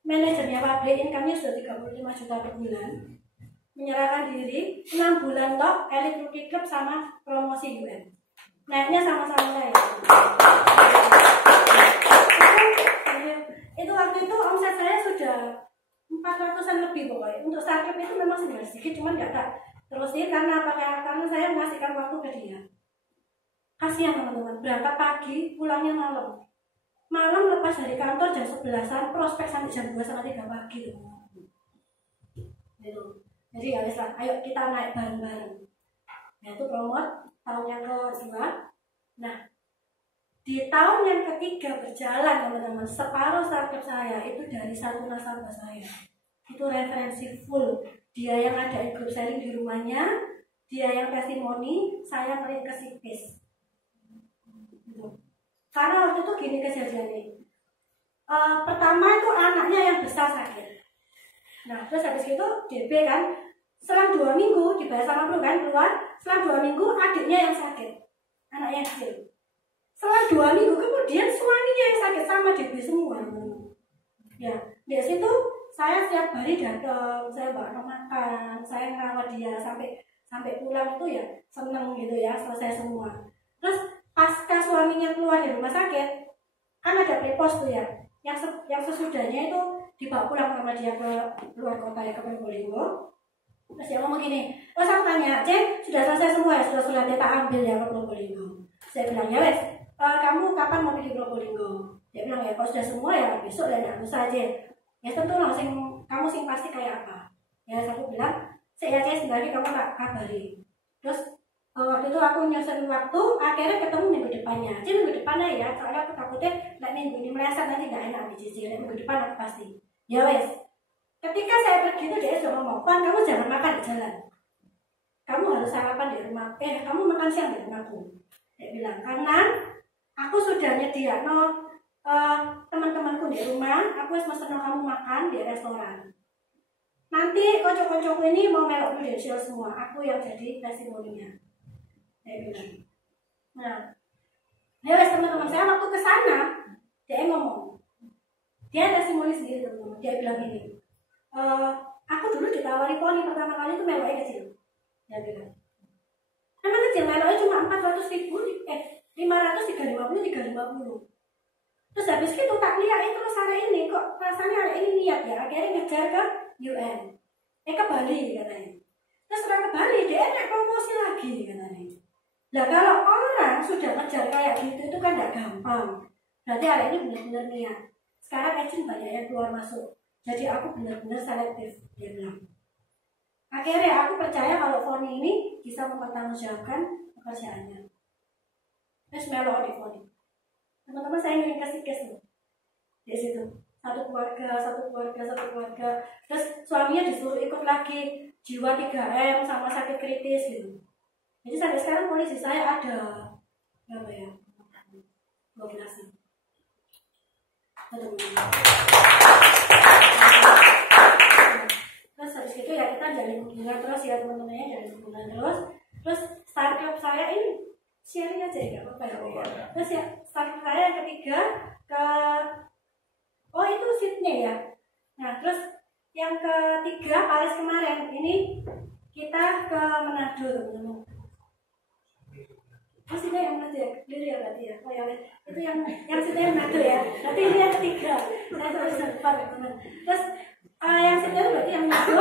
manajernya pabrik, income-nya sudah 35 juta per bulan. menyerahkan diri 6 bulan tok Elite Rookie Club sama promosi UN. Naiknya sama-sama saya. Itu waktu itu omset saya sudah 400-an lebih pokoknya. Untuk startup itu memang sedikit, cuman nggak ada terusin karena apa? Karena saya mengasihkan waktu ke dia. Kasihan teman-teman, berangkat pagi, pulangnya malam. Malam lepas dari kantor jam 11-an, prospek sampai jam 2 sama 3 pagi. Gitu. Jadi ya wes lah, ayo kita naik bareng-bareng. Nah itu promote tahun yang kedua. Nah di tahun yang ketiga berjalan teman-teman, separuh startup saya itu dari satu nasabah saya. Itu referensi full. Dia yang ada grup sharing di rumahnya, dia yang testimoni, saya print ke Sipis. Karena waktu itu gini kejadiannya. Pertama itu anaknya yang besar sakit. Nah terus habis itu DB kan, selang 2 minggu dibayar sama Bro kan keluar. Selang 2 minggu adiknya yang sakit, anaknya yang kecil. Selang 2 minggu kemudian suaminya yang sakit sama DB semua. Ya di situ saya setiap hari datang, saya bawa makan, saya ngerawat dia sampai pulang itu ya seneng gitu ya, selesai semua. Terus pasca suaminya keluar dari rumah sakit, kan ada prepos tuh ya, yang sesudahnya itu dibawa pulang sama dia ke luar kota ya, ke Probolinggo. Terus dia ngomong gini, terus aku tanya, Cek, sudah selesai semua ya, sudah tak ambil ya ke Probolinggo. Saya bilang, ya wes, kamu kapan mau pergi Probolinggo? Dia bilang, ya kalau sudah semua ya besok lah, tidak usah aja. Ya tentu langsung kamu sing pasti kayak apa. Ya aku bilang, saya aja sebenarnya kamu tak kabari. Terus waktu itu aku nyusun waktu, akhirnya ketemu minggu depannya. Jadi minggu depannya ya, soalnya aku takutnya minggu ini meleset nanti nggak enak BJJ. Minggu depan aku pasti. Ya wes. Ketika saya pergi itu dia sudah ngomong, Pan kamu jangan makan di jalan. Kamu harus sarapan di rumah. Kamu makan siang di rumahku. Dia bilang karena aku sudah nyediakan teman-temanku di rumah. Aku harus mesen kamu makan di restoran. Nanti kocok-kocokku ini mau melok Prudential semua. Aku yang jadi testimoninya. Saya bilang. Nah, ya wes teman-teman saya waktu ke sana dia ngomong, dia testimoni sendiri teman-teman. Dia bilang ini, aku dulu ditawari poni pertama kali itu meloknya kecil. Dia bilang, emang kecil meloknya cuma 400.000, 500, 350. Terus habis itu tak lihat terus hari ini kok rasanya hari ini niat ya, akhirnya ngejar ke UN, ke Bali katanya. Terus setelah ke Bali dia naik promosi lagi katanya. Nah kalau orang sudah ngejar kayak gitu itu kan gak gampang. Berarti hari ini benar-benar niat. Sekarang agent banyak yang keluar masuk. Jadi aku benar-benar selektif, dia bilang. Akhirnya aku percaya kalau Foni ini bisa mempertanggungjawabkan pekerjaannya. Terus melok di Foni. Teman-teman saya ingin kasih case loh. Di situ satu keluarga. Terus suaminya disuruh ikut lagi jiwa 3M sama sakit kritis gitu. Jadi sampai sekarang kondisi saya ada berapa ya? 12. Terus habis itu ya kita jalin hubungan terus ya teman-temannya, jalin hubungan terus startup saya ini sharing aja ya nggak apa-apa ya. Terus ya startup saya yang ketiga ke itu Sydney ya. Nah terus yang ketiga Paris kemarin ini kita ke Manado teman-teman. Terus ini yang Manado ya, diri ya berarti ya. Oh ya, itu yang Sydney yang Manado ya. Berarti ini yang ketiga. Saya terus sempat teman. Terus yang Sydney berarti yang Manado.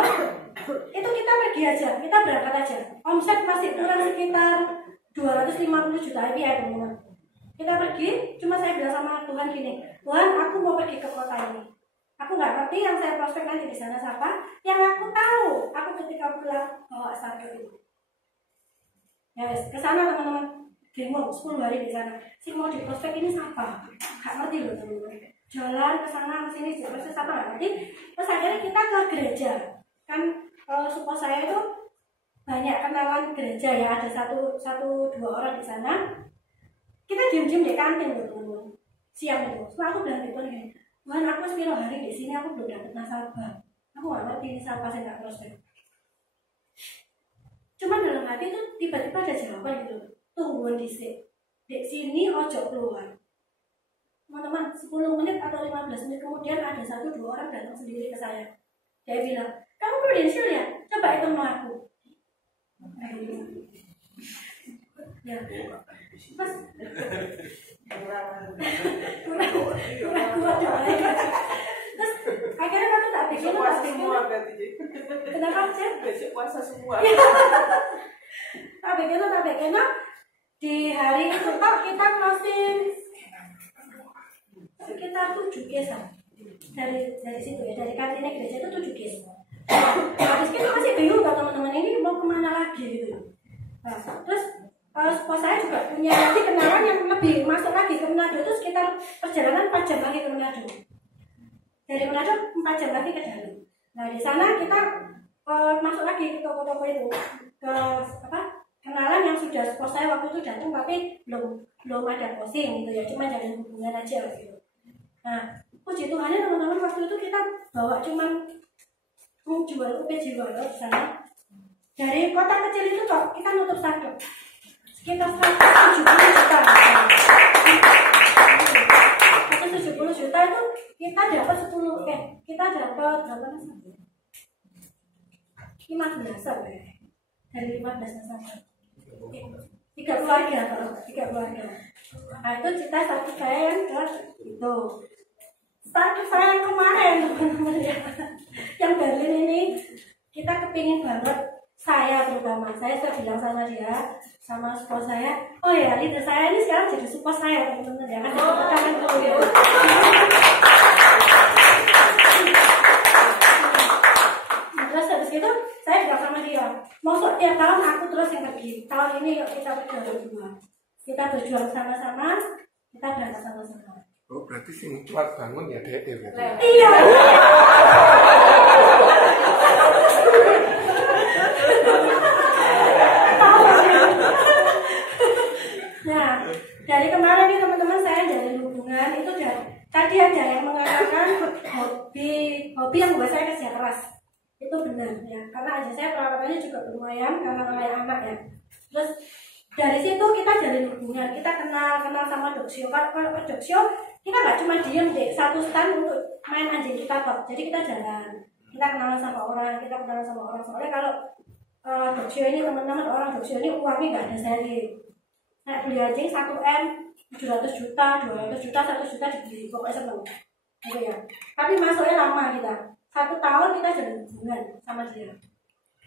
Itu kita pergi aja, kita berangkat aja. Omset masih kurang sekitar 250 juta rupiah teman-teman. Kita pergi, cuma saya bilang sama Tuhan gini, Tuhan aku mau pergi ke kota ini. Aku nggak ngerti yang saya prospek nanti di sana siapa. Yang aku tahu, aku ketika pulang bawa startup itu. Ya wes, ke sana teman-teman. Bingung 10 hari di sana. Si mau di prospek ini siapa? Gak ngerti loh teman-teman. Jalan ke sana ke sini proses apa nggak ngerti. Terus akhirnya kita ke gereja. Kan support saya itu banyak kenalan gereja ya, ada satu dua orang di sana. Kita diem-diem di kantin loh teman-teman. Siang itu. Setelah aku bilang gitu nih, Tuhan aku 10 hari di sini aku belum dapat nasabah. Aku nggak ngerti ini siapa, saya nggak prospek. Cuma dalam hati itu tiba-tiba ada jawaban gitu. Tungguan di sini ojo keluar. Teman-teman, 10 menit atau 15 menit kemudian ada 1-2 orang datang sendiri ke saya. Dia bilang, kamu Prudential ya? Coba itu mau aku. Ya. Mas. Kurang doa. Terus akhirnya kamu tak bikin puasa semua berarti. Kenapa sih? Besok puasa semua. Tak bikin di hari itu toh kita closing sekitar 7 case dari situ ya, dari kantinnya gereja itu 7 case. Habis kita masih bingung kan teman-teman ini mau kemana lagi gitu. Nah, terus pos saya juga punya nanti kenalan yang lebih masuk lagi ke Manado itu sekitar perjalanan 4 jam lagi ke Manado. Dari Manado 4 jam lagi ke Dalu. Nah di sana kita masuk lagi ke toko-toko itu ke kenalan yang sudah pos saya waktu itu datang tapi belum ada posting gitu ya, cuma jalan hubungan aja gitu. Nah puji Tuhannya teman-teman waktu itu kita bawa cuman jual UPJ di sana. Dari kota kecil itu kok kita nutup satu sekitar 170 juta. 170 juta itu kita dapat 10 kita dapat berapa nih? 15-an ya. Dari 15 nasabah. 3 keluarga. Nah itu cita satu saya yang itu. Satu saya yang kemarin teman-teman ya. Yang Berlin ini kita kepingin banget, saya terutama saya bilang sama dia, sama support saya, oh ya leader saya ini sekarang jadi support saya teman-teman ya kan. Terus habis itu saya bilang sama dia, mau tiap tahun aku terus yang pergi, tahun ini yuk kita berjuang, kita berjuang sama-sama, kita berangkat sama-sama. Oh berarti sing kuat bangun ya Dek berarti. Iya. Nah dari kemarin nih teman-teman saya dari hubungan itu tadi ada yang mengatakan hobi yang buat saya kerja keras. Itu benar ya, karena aja saya perawatannya juga lumayan karena ngelayan anak ya. Terus dari situ kita jalin hubungan, kita kenal sama Doksio. Kalau Doksio kita nggak cuma diem deh satu stand untuk main anjing kita toh, jadi kita jalan, kita kenalan sama orang, soalnya kalau Doksio ini teman-teman, orang Doksio ini uangnya nggak ada seri. Nah beli anjing 1M 700 juta, 200 juta, 1 juta dibeli, pokoknya seneng gitu ya. Tapi masuknya lama kita. 1 tahun kita jalin hubungan sama dia.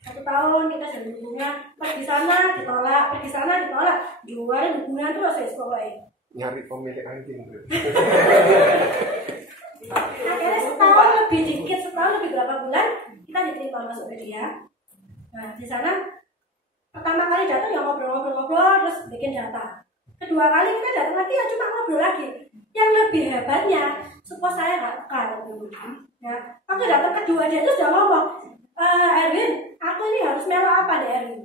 1 tahun kita jalin hubungan, pergi sana ditolak, jualin hubungan terus ya pokoknya. Nyari pemilik anjing. Akhirnya setahun lebih berapa bulan kita diterima masuk ke dia. Nah di sana pertama kali datang ya ngobrol terus bikin data. Kedua kali kita datang lagi ya cuma ngobrol lagi. Yang lebih hebatnya, support saya nggak kalah dulu. Ya, waktu datang kedua dia itu sudah ngomong, Erwin, aku ini harus melok apa deh Erwin?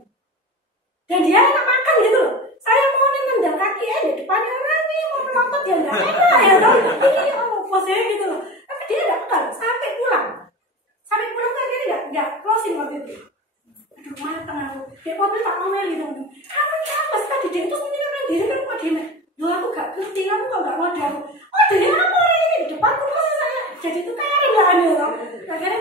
Dan dia enak makan gitu loh. Saya mau nendang kaki di depannya orang ini mau melotot dia nggak enak ya dong. Ini posnya gitu loh. Tapi dia nggak pegang sampai pulang kan dia nggak closing waktu itu. Aduh matang aku. Dia mobil tak ngomel gitu. Kamu ini apa sih tadi dia itu sebenarnya kan diri kan kok dia. Loh aku nggak ngerti, kamu kok nggak modal. Oh dari apa orang ini di depanku pasti saya jadi itu kayak nggak ada loh. Akhirnya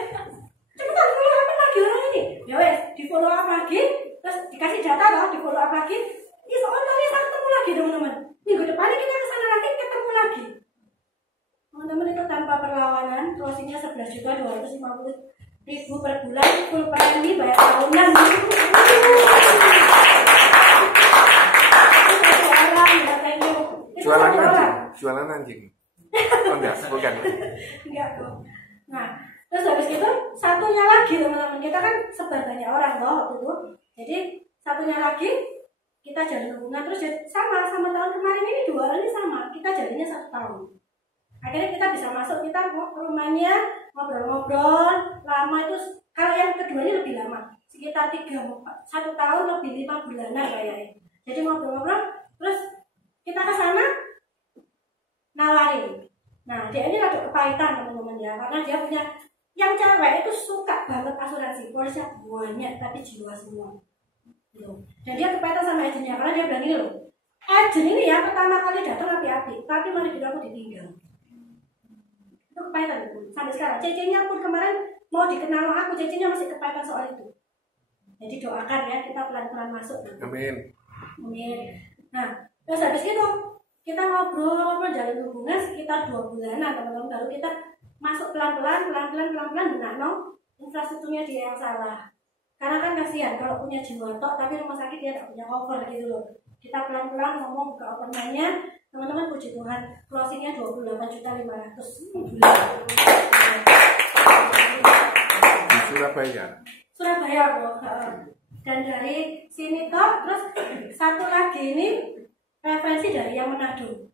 cepetan follow up lagi orang ini. Ya wes di follow up lagi, terus dikasih data loh, di follow up lagi. Ini soalnya saya ketemu lagi teman-teman. Minggu depannya kita kesana lagi ketemu lagi. Teman-teman itu tanpa perlawanan, closingnya 11.250.000 per bulan, full premi bayar tahunan. Jualan anjing. Oh enggak, bukan. Enggak kok. Nah, terus habis itu satunya lagi teman-teman, kita kan sebar banyak orang loh waktu itu. Jadi satunya lagi kita jalin hubungan terus sama tahun kemarin ini 2 orang ini sama, kita jalinnya 1 tahun. Akhirnya kita bisa masuk, kita ke rumahnya ngobrol-ngobrol lama itu. Kalau yang kedua ini lebih lama, sekitar 1 tahun lebih 5 bulanan kayaknya. Jadi ngobrol-ngobrol terus kita ke sana nawarin. Nah dia ini rada kepahitan teman-teman ya, karena dia punya yang cewek itu suka banget asuransi, polisnya banyak tapi jiwa semua. Dan dia kepahitan sama agennya karena dia bilang ini loh, agen ini ya pertama kali datang api-api, tapi malah aku ditinggal. Itu kepahitan itu sampai sekarang. Cecenya pun kemarin mau dikenal sama aku, cecenya masih kepahitan soal itu. Jadi doakan ya, kita pelan-pelan masuk. Amin. Amin. Nah, terus habis itu kita ngobrol menjalin hubungan sekitar 2 bulanan teman-teman, baru kita masuk pelan-pelan benakno infrastrukturnya dia yang salah. Karena kan kasihan kalau punya jiwa tok tapi rumah sakit dia tidak punya cover gitu loh. Kita pelan-pelan ngomong ke opennya, teman-teman puji Tuhan, closingnya 28.500.000 bulan. Di Surabaya. Surabaya loh. Dan dari sini toh, terus satu lagi ini referensi dari yang Manado,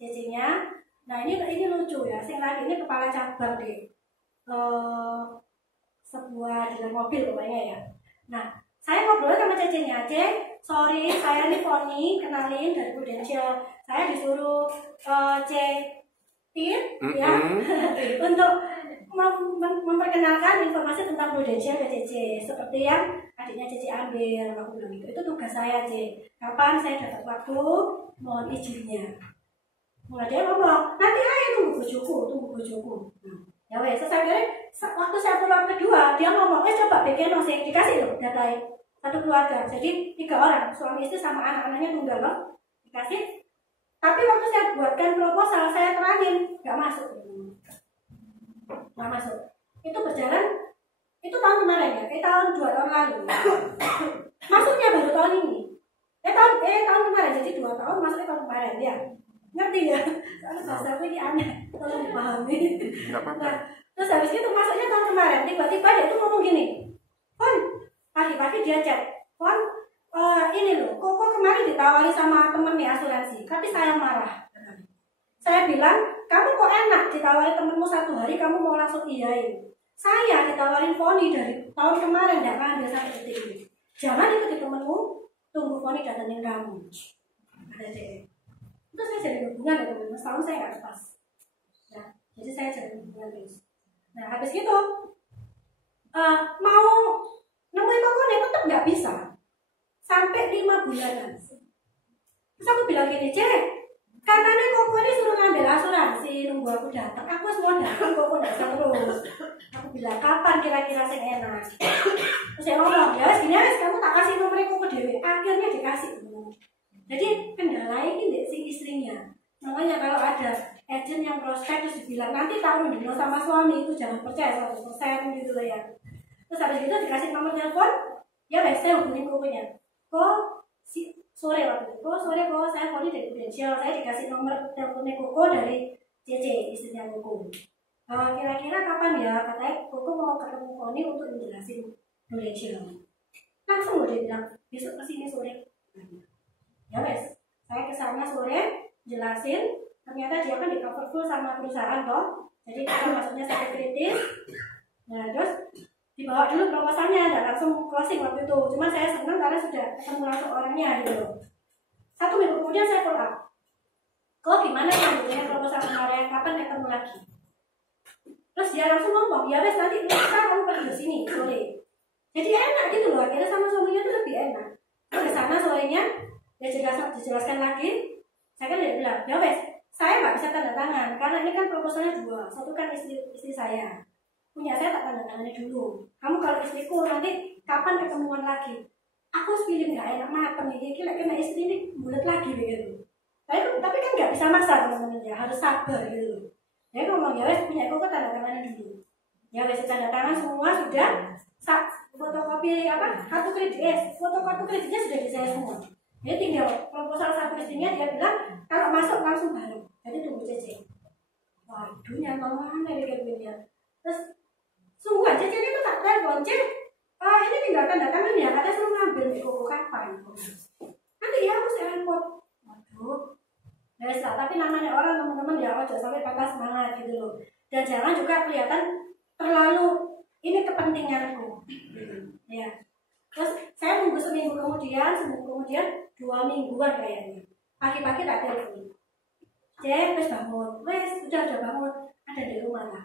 CC-nya. Nah ini lucu ya, sing lagi ini kepala cabang di sebuah dealer mobil pokoknya ya. Nah saya ngobrol sama CC-nya, sorry saya nih Foni, kenalin dari Prudential. Saya disuruh tin ya untuk memperkenalkan informasi tentang Prudential ke CC seperti yang adiknya CC ambil. Aku bilang gitu, itu tugas saya C. Kapan saya dapat waktu, mohon izinnya. Mulai dia ngomong, nanti aja tunggu bojoku. Ya wes, saya waktu saya pulang kedua dia ngomong, coba bikin saya dikasih loh data satu keluarga, jadi 3 orang, suami istri sama anak-anaknya tunggal loh, dikasih. Tapi waktu saya buatkan proposal, saya terangin nggak masuk. Itu berjalan, itu tahun kemarin ya, tahun 2 tahun lalu. Masuknya baru tahun ini. Tahun kemarin, jadi 2 tahun masuknya tahun kemarin ya. Ngerti ya? Soalnya bahasa aku ini aneh, tolong dipahami. Nah, terus habis itu masuknya tahun kemarin, tiba-tiba dia itu ngomong gini, Pon, pagi-pagi dia chat, Pon, ini loh, kok kemarin ditawari sama temen nih asuransi, tapi saya marah. Saya bilang, kamu kok enak ditawari temenmu 1 hari, kamu mau langsung iyain. Saya ditawarin Foni dari tahun kemarin, jangan ambil sampai detik ini. Jangan ikuti temenmu, tunggu Foni datangin kamu. Ada deh. Terus saya jadi hubungan ya teman-teman, setahun saya nggak lepas. Nah, jadi saya jadi hubungan terus. Nah, habis itu mau nemuin tokonya tetap nggak bisa. Sampai 5 bulanan. Terus aku bilang gini, karena nih koko ini suruh ngambil asuransi, nunggu aku datang. Aku semua datang, koko datang terus. Aku bilang, kapan kira-kira yang enak? Terus saya ngomong, ya gini wes, kamu tak kasih nomornya koko dewe. Akhirnya dikasih. Jadi kendala ini si istrinya. Makanya kalau ada agent yang prospek terus dibilang nanti tahun dulu sama suami, itu jangan percaya 100% gitu loh ya. Terus habis itu dikasih nomor telepon, ya wes saya hubungin kokonya. Kok sore waktu itu, sore kok saya Foni dari Prudential, saya dikasih nomor teleponnya Koko dari CC, istrinya Koko. Kira-kira kapan ya, katanya Koko mau ketemu Foni untuk menjelasin Prudential. Langsung loh dia bilang, besok kesini sore. Ya wes, saya kesana sore, jelasin, ternyata dia kan di cover full sama perusahaan toh, jadi kita masuknya sakit kritis. Nah terus dibawa dulu proposalnya, dan langsung closing waktu itu. Cuma saya senang karena sudah ketemu langsung orangnya gitu. 1 minggu kemudian saya follow up. Kok gimana ya proposal kemarin, kapan ketemu lagi? Terus dia langsung ngomong, ya wes nanti lusa kamu pergi ke sini sore. Jadi enak gitu loh, akhirnya sama suaminya tuh lebih enak. Terus ke sana sorenya dia dijelaskan lagi. Saya kan dia bilang, ya wes saya nggak bisa tanda tangan karena ini kan proposalnya 2. Satu kan istri saya, punya saya tak tanda tangannya dulu. Kamu kalau istriku nanti kapan ketemuan lagi? Aku feeling nggak enak mateng ini, kira-kira istri ini bulat lagi begitu. Tapi kan nggak bisa maksa teman-teman ya, harus sabar gitu. Dia ngomong ya wes punya aku tanda tangannya dulu. Ya wes tanda tangan semua sudah. Fotokopi kartu kredit, foto kartu kreditnya sudah di saya semua. Jadi tinggal proposal 1 istrinya, dia bilang kalau masuk langsung bareng. Jadi tunggu CC. Waduh nyantol mana dia kayak begini ya. Terus sungguh aja CC itu tak telepon, ini tinggal tanda tangan ya, katanya suruh ngambil di Koko kapan. Nanti ya aku saya repot. Waduh. Ya lah, tapi namanya orang teman-teman ya, ojo sampai patah semangat gitu loh. Dan jangan juga kelihatan terlalu ini kepentinganku. Ya. Terus saya nunggu seminggu kemudian 2 mingguan kayaknya. Pagi-pagi tak telepon. Wes bangun, udah bangun, ada di rumah lah.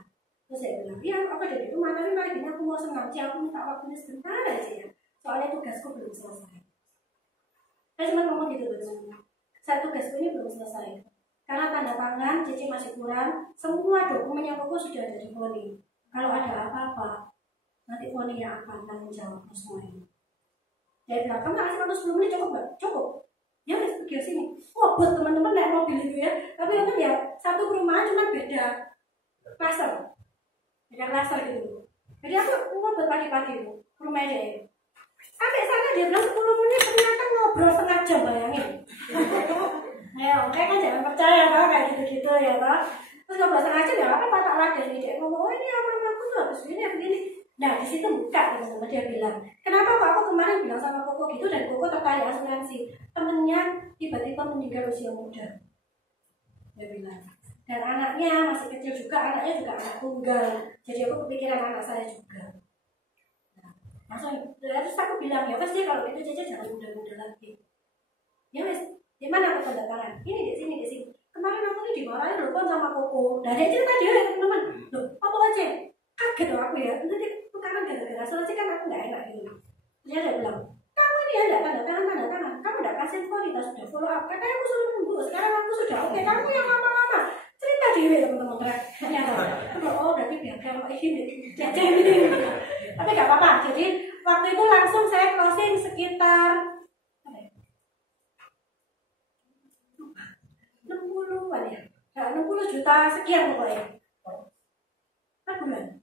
Terus saya bilang, iya aku ada di rumah, tapi mari gini aku mau sengaja, aku minta waktunya sebentar aja ya. Soalnya tugasku belum selesai. Saya cuma ngomong gitu loh. Saya tugasku ini belum selesai. Karena tanda tangan, Cici masih kurang, semua dokumen yang aku sudah ada di Foni. Kalau ada apa-apa, nanti Foni yang akan tanggung jawab semua ini. Dia bilang, kamu kasih waktu 10 menit cukup nggak? Cukup. Ya wes pergi sini. Wah buat teman-teman naik mobil itu ya. Tapi kan ya satu perumahan cuma beda klaster, gitu. Jadi aku ngobrol pagi-pagi itu rumah dia. Sampai sana dia bilang 10 menit ternyata ngobrol setengah jam, bayangin. Ayo, kayak kan jangan percaya kalau kayak gitu-gitu ya toh. Terus ngobrol setengah jam ya apa tak lagi nih dia ngomong, oh ini aku tuh harus begini. Nah di situ buka teman-teman, dia bilang, kenapa kok aku kemarin bilang sama Koko gitu dan Koko tertarik asuransi, temennya tiba-tiba meninggal usia muda. Dia bilang, dan anaknya masih kecil juga, anaknya juga anak tunggal. Jadi aku kepikiran anak saya juga. Nah, langsung terus aku bilang, ya pasti kalau itu Cece jangan muda-muda lagi. Ya wes, di mana aku tanda tangan? Ini di sini. Kemarin aku nih dimarahin loh kan sama Koko. Dari cerita dia ya teman-teman. Loh, apa aja? Kaget loh aku ya. Nanti karena gara-gara asuransi kan aku nggak enak gitu. Dia bilang, kamu ini ada tanda tangan. Kamu udah kasih info, kita sudah follow up. Katanya aku suruh nunggu. Sekarang aku sudah oke. Kamu yang lama-lama. Cerita dewe teman-teman. Ternyata. Oh berarti biar kayak ini. Tapi nggak apa-apa. Jadi waktu itu langsung saya closing sekitar 60-an ya. 60 juta sekian pokoknya. Per bulan.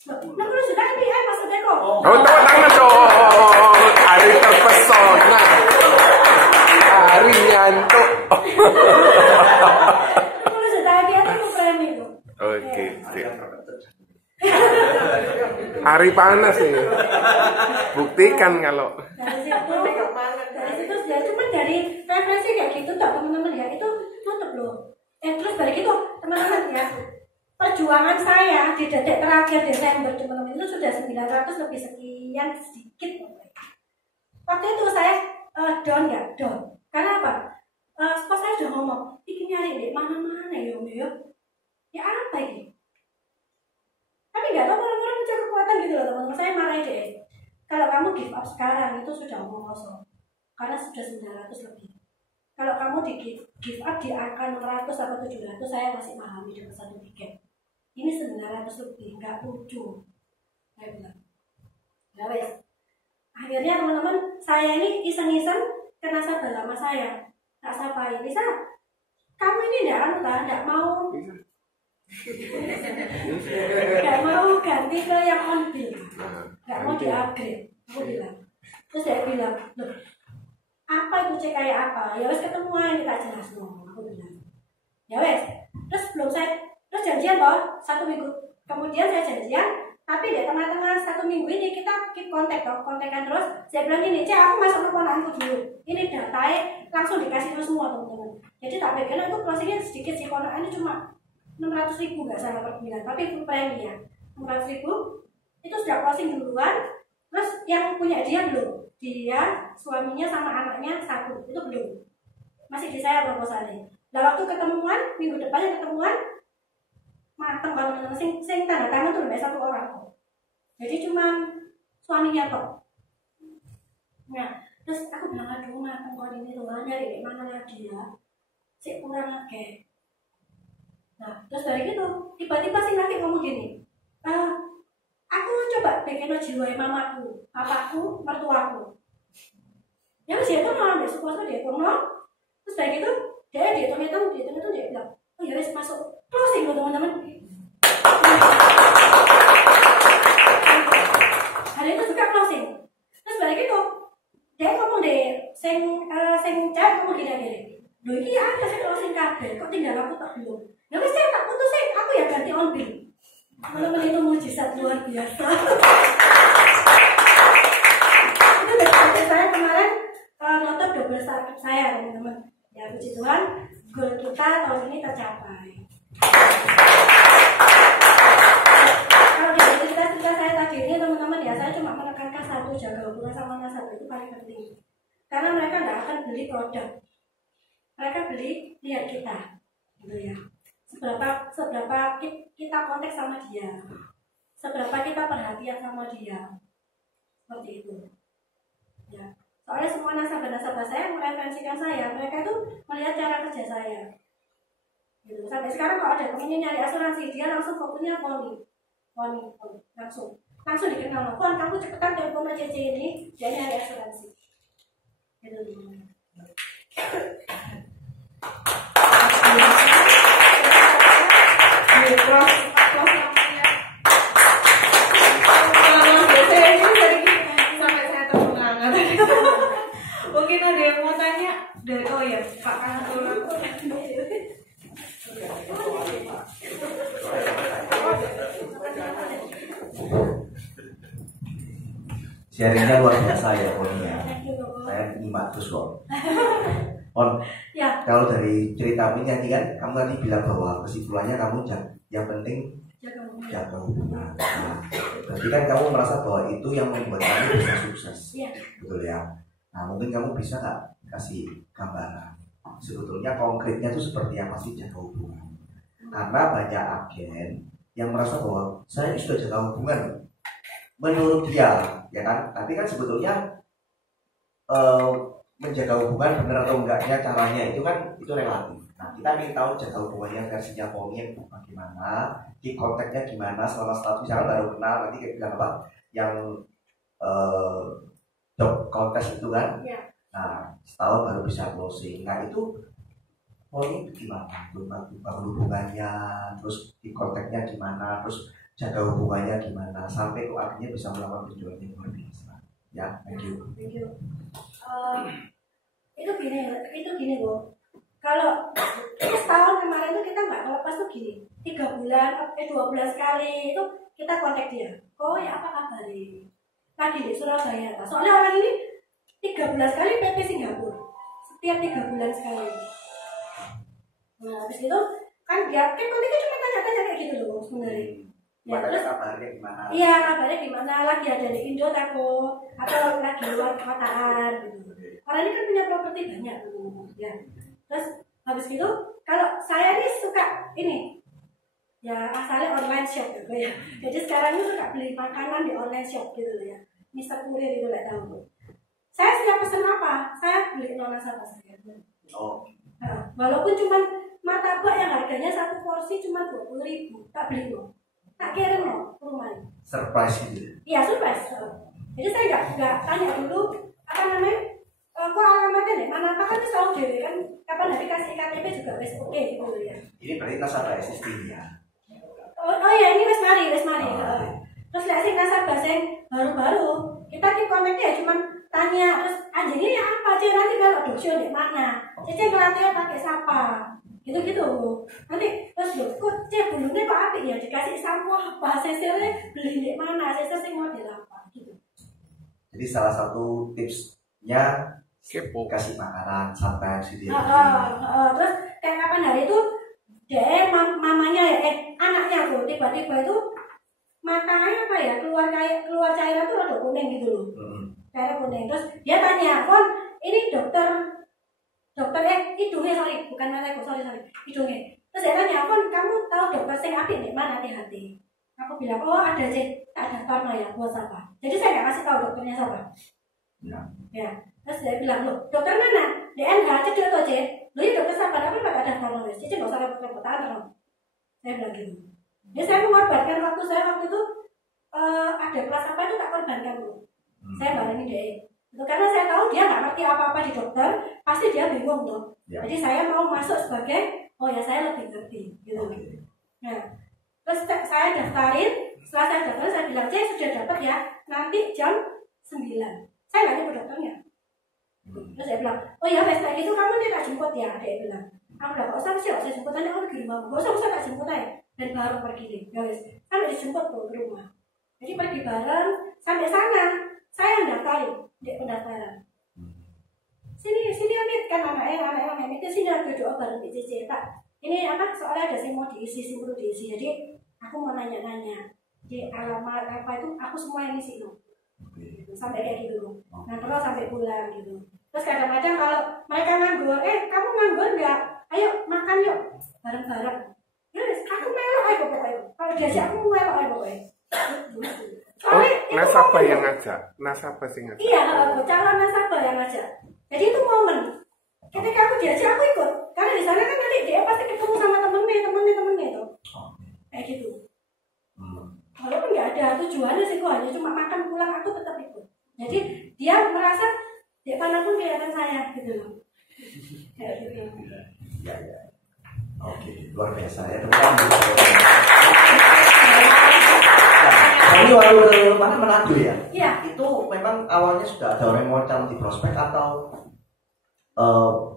60 juta ini maksudnya kok. Oh, tepuk tangan dong. Ari terpesona. Ari nyantuk. 60 juta ini itu premi itu. Oke. Ari panas nih. Buktikan kalau. Dari situ ya cuma dari referensi kayak gitu tak teman-teman ya itu tutup loh. Terus balik itu teman-teman ya. Perjuangan saya di detik terakhir Desember teman-teman itu sudah 900 lebih sekian sedikit. Waktu itu saya down. Karena apa? Pas saya udah ngomong, ini nyari di mana-mana ya. Ya apa ini? Tapi nggak tahu orang-orang punya kekuatan gitu loh teman-teman. Saya marah deh. Kalau kamu give up sekarang itu sudah omong kosong. Karena sudah 900 lebih. Kalau kamu di give up di angka 600 atau 700 saya masih pahami dengan satu tiket. Ini 900 lebih, nggak lucu. Saya bilang. Ya wes. Akhirnya teman-teman, saya ini iseng-iseng kena sabar lama saya. Tak sapai, bisa? Kamu ini nggak mau ganti ke yang on bill, nggak mau di-upgrade. Aku bilang. Terus dia bilang, loh, apa itu cek kayak apa? Ya wes ketemuan kita jelas dong. Aku bilang. Ya wes. Terus janjian loh 1 minggu. Kemudian saya janjian. Tapi di tengah-tengah 1 minggu ini kita keep kontekan terus. Saya bilang ini, Cek aku masuk permohonanku dulu. Ini datanya langsung dikasih ke semua teman-teman. Jadi tak pikir itu closingnya sedikit sih, kontrak ini cuma 600.000 nggak salah per bulan. Tapi full premi ya, 600.000 itu sudah closing duluan. Terus yang punya dia belum. Dia, suaminya sama anaknya 1 itu belum. Masih di saya proposalnya. Nah waktu ketemuan, minggu depannya ketemuan. Mateng banget teman-teman, sing tanda tangan tuh lebih 1 orang kok. Jadi cuma suaminya kok. Nah, terus aku bilang aduh mateng kok ini tuh nyari di mana lagi ya, sih kurang lagi. Nah, terus dari itu tiba-tiba sing laki ngomong gini, aku coba bikin jiwa mamaku, papaku, mertuaku. Ya masih itu malah besok puasa dia ngomong. Terus dari itu dia hitung dia bilang, oh ya wes masuk closing loh teman-teman. Hari itu juga closing. Terus balik itu dia ngomong deh, sing cewek ngomong gini. Loh ini ada sih closing kabel, kok tinggal aku tak belum. Ya wes saya tak putusin, aku ya ganti on bill. Teman-teman itu mujizat luar biasa. Itu dari saya kemarin nonton double startup saya teman-teman. Ya puji Tuhan, goal kita tahun ini tercapai. Kalau di cerita saya tadi ini teman-teman ya, saya cuma menekankan satu, jaga hubungan sama nasabah itu paling penting. Karena mereka nggak akan beli produk, mereka beli lihat kita, gitu ya. Seberapa kita kontak sama dia, seberapa kita perhatian sama dia, seperti itu. Ya, soalnya semua nasabah-nasabah saya mereferensikan saya, mereka itu melihat cara kerja saya. Gitu. Sampai sekarang kalau ada temennya nyari asuransi, dia langsung fokusnya poni langsung. langsung dikenal, Pon kamu cepetan telepon aja CC ini, dia nyari asuransi. Gitu. Mungkin ada yang mau tanya dari Pak Kantor. Sharingnya luar biasa ya Poninya. Saya nyimak terus kok. Pon, Ya, kalau dari cerita ini kan kamu tadi bilang bahwa kesimpulannya kamu yang penting jaga hubungan. Nah, berarti kan kamu merasa bahwa itu yang membuat kamu bisa sukses, iya. betul ya? Nah mungkin kamu bisa nggak kasih gambaran sebetulnya konkretnya itu seperti apa sih jaga hubungan? Karena banyak agen yang merasa bahwa saya sudah jaga hubungan menurut dia, ya kan? Tapi kan sebetulnya menjaga hubungan benar atau enggaknya caranya itu kan itu relatif. Nah kita ingin tahu jaga hubungannya versinya Poni bagaimana, di konteksnya gimana selama status misalkan baru kenal nanti kayak bilang apa yang job kontes itu kan. Ya. Nah setahun baru bisa closing. Nah itu Poni gimana? Bangun hubungannya, terus di konteksnya gimana, terus jaga hubungannya gimana sampai tuh akhirnya bisa melakukan penjualan yang luar biasa. Ya, thank you. Thank you. Itu gini loh. Kalau setahun kemarin tuh kita nggak lepas tuh gini, 3 bulan, 2 bulan sekali itu kita kontak dia. Oh ya apa kabar lagi di Surabaya. Soalnya orang ini 3 bulan sekali PP Singapura, setiap 3 bulan sekali. Nah habis itu kan dia kan kontaknya cuma tanya-tanya kayak gitu loh sebenarnya. Ya, terus kabarnya gimana? Iya kabarnya gimana, lagi ada di Indo tako atau lagi luar kotaan gitu. Orang ini kan punya properti banyak tuh, ya. Terus habis itu kalau saya ini suka ini, ya asalnya online shop gitu ya. Jadi sekarang ini suka beli makanan di online shop gitu ya. Mister Kurir itu nggak tahu. Saya setiap pesan apa, saya beli Nona Sapa saya. Oh. Nah, walaupun cuma martabak yang harganya satu porsi cuma 20.000, tak beli loh. Tak kirim loh ke rumah. Surprise gitu. Iya surprise. Jadi saya nggak tanya dulu apa namanya, kok alamatnya nih mana apa kan selalu dewe kan kapan hari kasih KTP juga wes oke gitu ya. Ini berarti nasabah existingnya. Oh iya ini wes mari. Oh. Terus lihat sih nasabah yang baru-baru kita di kontaknya ya cuman tanya terus anjingnya ya apa aja nanti kalau doksio di mana, Cece ngelatihnya pakai siapa. Gitu nanti terus loh kok bulunya kok apik ya dikasih sampo apa sesilnya beli di mana sesir sing model apa gitu. Jadi salah satu tipsnya Kepo. kasih makanan sampai sini. Terus kayak kapan hari itu dia mamanya ya anaknya tuh tiba-tiba itu matanya apa ya keluar cairan tuh rada kuning gitu loh. Cairan kuning terus dia tanya Pon ini dokter hidungnya bukan mata sorry hidungnya. Terus saya tanya Pon kamu tahu dokter sing apik di mana hati-hati. Aku bilang oh ada sih tak daftar ya buat siapa. Jadi saya nggak kasih tahu dokternya siapa. Ya. Terus dia bilang loh dokter mana? DN nggak cedek atau cek? Loh ya dokter siapa? Tapi nggak ada daftar nulis. Jadi nggak usah repot-repotan dong. Saya bilang gitu. Jadi saya mengorbankan waktu itu ada kelas apa itu tak korbankan dulu. Saya barengin dia. Itu karena saya tahu dia nggak ngerti apa-apa di dokter, pasti dia bingung tuh. Ya. Jadi saya mau masuk sebagai oh ya saya lebih ngerti gitu. Nah, terus saya daftarin. Setelah saya daftarin saya bilang saya sudah dapat ya nanti jam 9. Saya nggak nyebut dokternya. Terus saya bilang oh ya wes kayak gitu kamu tidak jemput ya. Dia bilang aku nggak usah sih saya jemput aja kamu di rumah. Nggak usah tak jemput aja dan baru pergi nih. Ya wes sampai dijemput tuh ke rumah. Jadi pergi bareng sampai sana saya yang daftarin di pendaftaran. Sini Amit kan anak-anak itu sini lagi doa bareng di CC tak. Ini apa soalnya ada yang mau diisi perlu diisi. Jadi aku mau nanya-nanya di alamat apa itu aku semua yang isi loh. Sampai kayak gitu. Nah terus sampai pulang gitu. Terus kadang-kadang kalau mereka nganggur, kamu nganggur nggak? Ayo makan yuk bareng-bareng. Yes, aku melok ayo pokoknya. Kalau diajak aku melok ayo pokoknya. Nasabah yang ngajak, nasabah sih ngajak. Iya, calon nasabah yang ngajak. Jadi itu momen. Ketika aku diajak aku ikut. Karena di sana kan nanti dia pasti ketemu sama temennya itu. Kayak gitu. walaupun nggak ada tujuannya sih, kok hanya cuma makan pulang aku tetap ikut. Jadi dia merasa di mana pun kelihatan saya gitu loh. Kayak gitu. Ya, ya. Oke, luar biasa ya teman-teman. Nah, ini waktu ke mana Manado ya? Iya. Itu memang awalnya sudah ada orang yang mau calon di prospek atau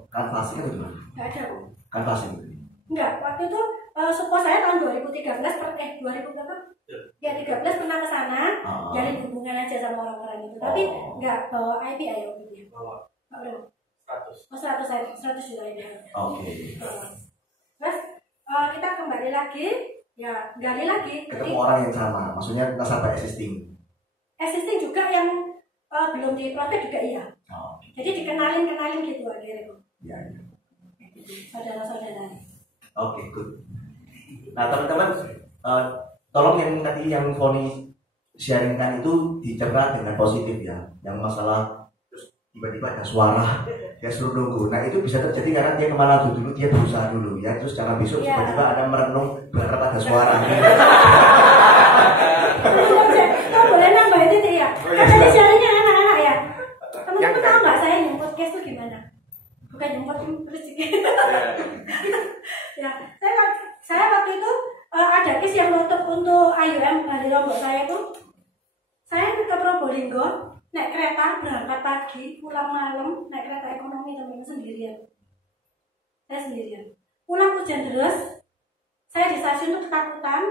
kanvasing atau gimana? Nggak ada kok. Kanvasing. Enggak, waktu itu supo saya tahun 2013 2000 berapa? Ya 13 pernah ke sana, jalin hubungan aja sama orang-orang itu. Tapi enggak bawa IP aja waktu itu. Bawa Bawa 100. 100 juta ini. Oke. Terus kita kembali lagi, ya gali lagi. Ketemu orang yang sama, maksudnya nasabah existing. Existing juga yang belum diproses juga iya. Oke. Jadi dikenalin gitu akhirnya. Ya, ya. Saudara-saudara. Oke, good. Nah, teman-teman, tolong yang tadi yang Foni sharingkan itu dicerna dengan positif ya. Yang masalah terus tiba-tiba ada suara, dia suruh nunggu. Nah, itu bisa terjadi karena dia kemana dulu, dia berusaha dulu ya. Terus jangan besok tiba-tiba ada merenung berharap ada suara. Oh, boleh nambah itu ya. Kan tadi sharingnya anak-anak ya. Teman-teman tahu nggak saya yang podcast itu gimana? Bukan jemput rezeki. Ya, saya waktu itu ada case yang untuk IUM dari Lombok saya tuh. Saya ke Probolinggo naik kereta berangkat pagi, pulang malam naik kereta ekonomi teman sendirian. Saya sendirian. Pulang hujan deras. Saya di stasiun tuh ketakutan.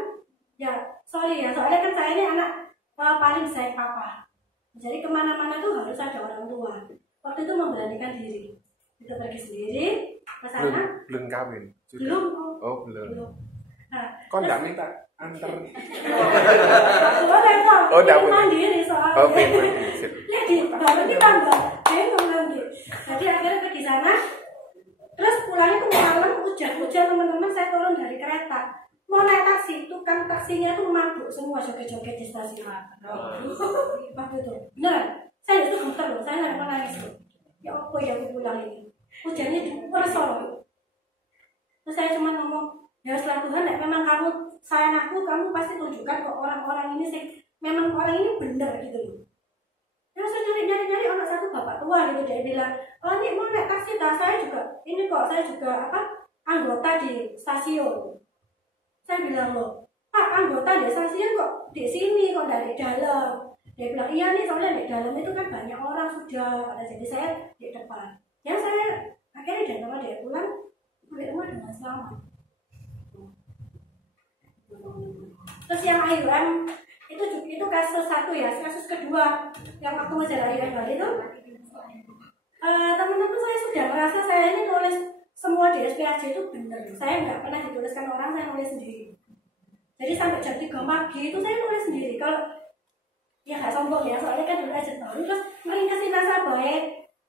Ya, sorry ya, soalnya kan saya ini anak paling sayang papa. Jadi kemana-mana tuh harus ada orang tua. Waktu itu memberanikan diri. Kita pergi sendiri ke sana. Belum kawin. Sudah. Belum. Oh, belum. Nah, kok enggak minta antar? Oh, enggak mandiri soalnya. Oh, memang. Jadi baru kita tambah bingung nanti. Jadi akhirnya pergi sana. Terus pulangnya tuh malam hujan teman-teman, saya turun dari kereta. Mau naik taksi, tukang taksinya tuh mabuk semua joget-joget di stasiun. Waktu itu, beneran. Saya itu gemeter loh, saya nggak mau nangis loh. Ya apa ya aku pulang ini? Hujannya deras loh. Terus saya cuma ngomong, ya setelah Tuhan, memang kamu sayang aku, kamu pasti tunjukkan kok orang-orang ini sih, memang orang ini bener gitu loh. Ya saya nyari orang satu bapak tua gitu, dia bilang, oh ini mau naik taksi, saya juga, ini kok saya juga anggota di stasiun. Saya bilang loh, Pak anggota di stasiun kok di sini kok dari dalam. Dia bilang iya nih soalnya di dalam itu kan banyak orang sudah, jadi saya di depan. Ya saya akhirnya dan kalau dia pulang sampai rumah dengan selamat. Terus yang IUM itu kasus satu ya, kasus kedua yang waktu menjadi IUM Bali itu teman-teman saya sudah merasa saya ini nulis semua di SPAJ itu benar. Saya nggak pernah dituliskan orang, saya nulis sendiri. Jadi sampai jam 3 pagi itu saya nulis sendiri. Kalau ya nggak sombong ya, soalnya kan dulu aja baru terus meringkasi nasabah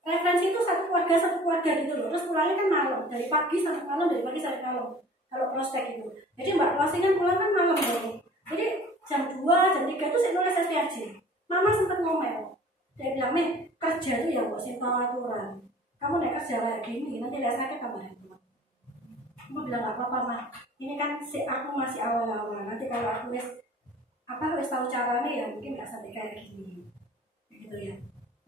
referensi itu satu keluarga gitu loh. Terus pulangnya kan malam, dari pagi sampai malam, dari pagi sampai malam kalau prospek itu. Jadi mbak closingan pulang kan malam gitu. Jadi jam 2, jam 3 itu saya nulis SPAJ. Mama sempat ngomel, dia bilang nih kerja tuh ya buat simpel aturan. Kamu naik kerja kayak gini nanti nggak sakit tambah tua. Kamu bilang nggak apa-apa mah, ini kan aku masih awal-awal, nanti kalau aku wis tahu caranya ya mungkin nggak sampai kayak gini gitu ya.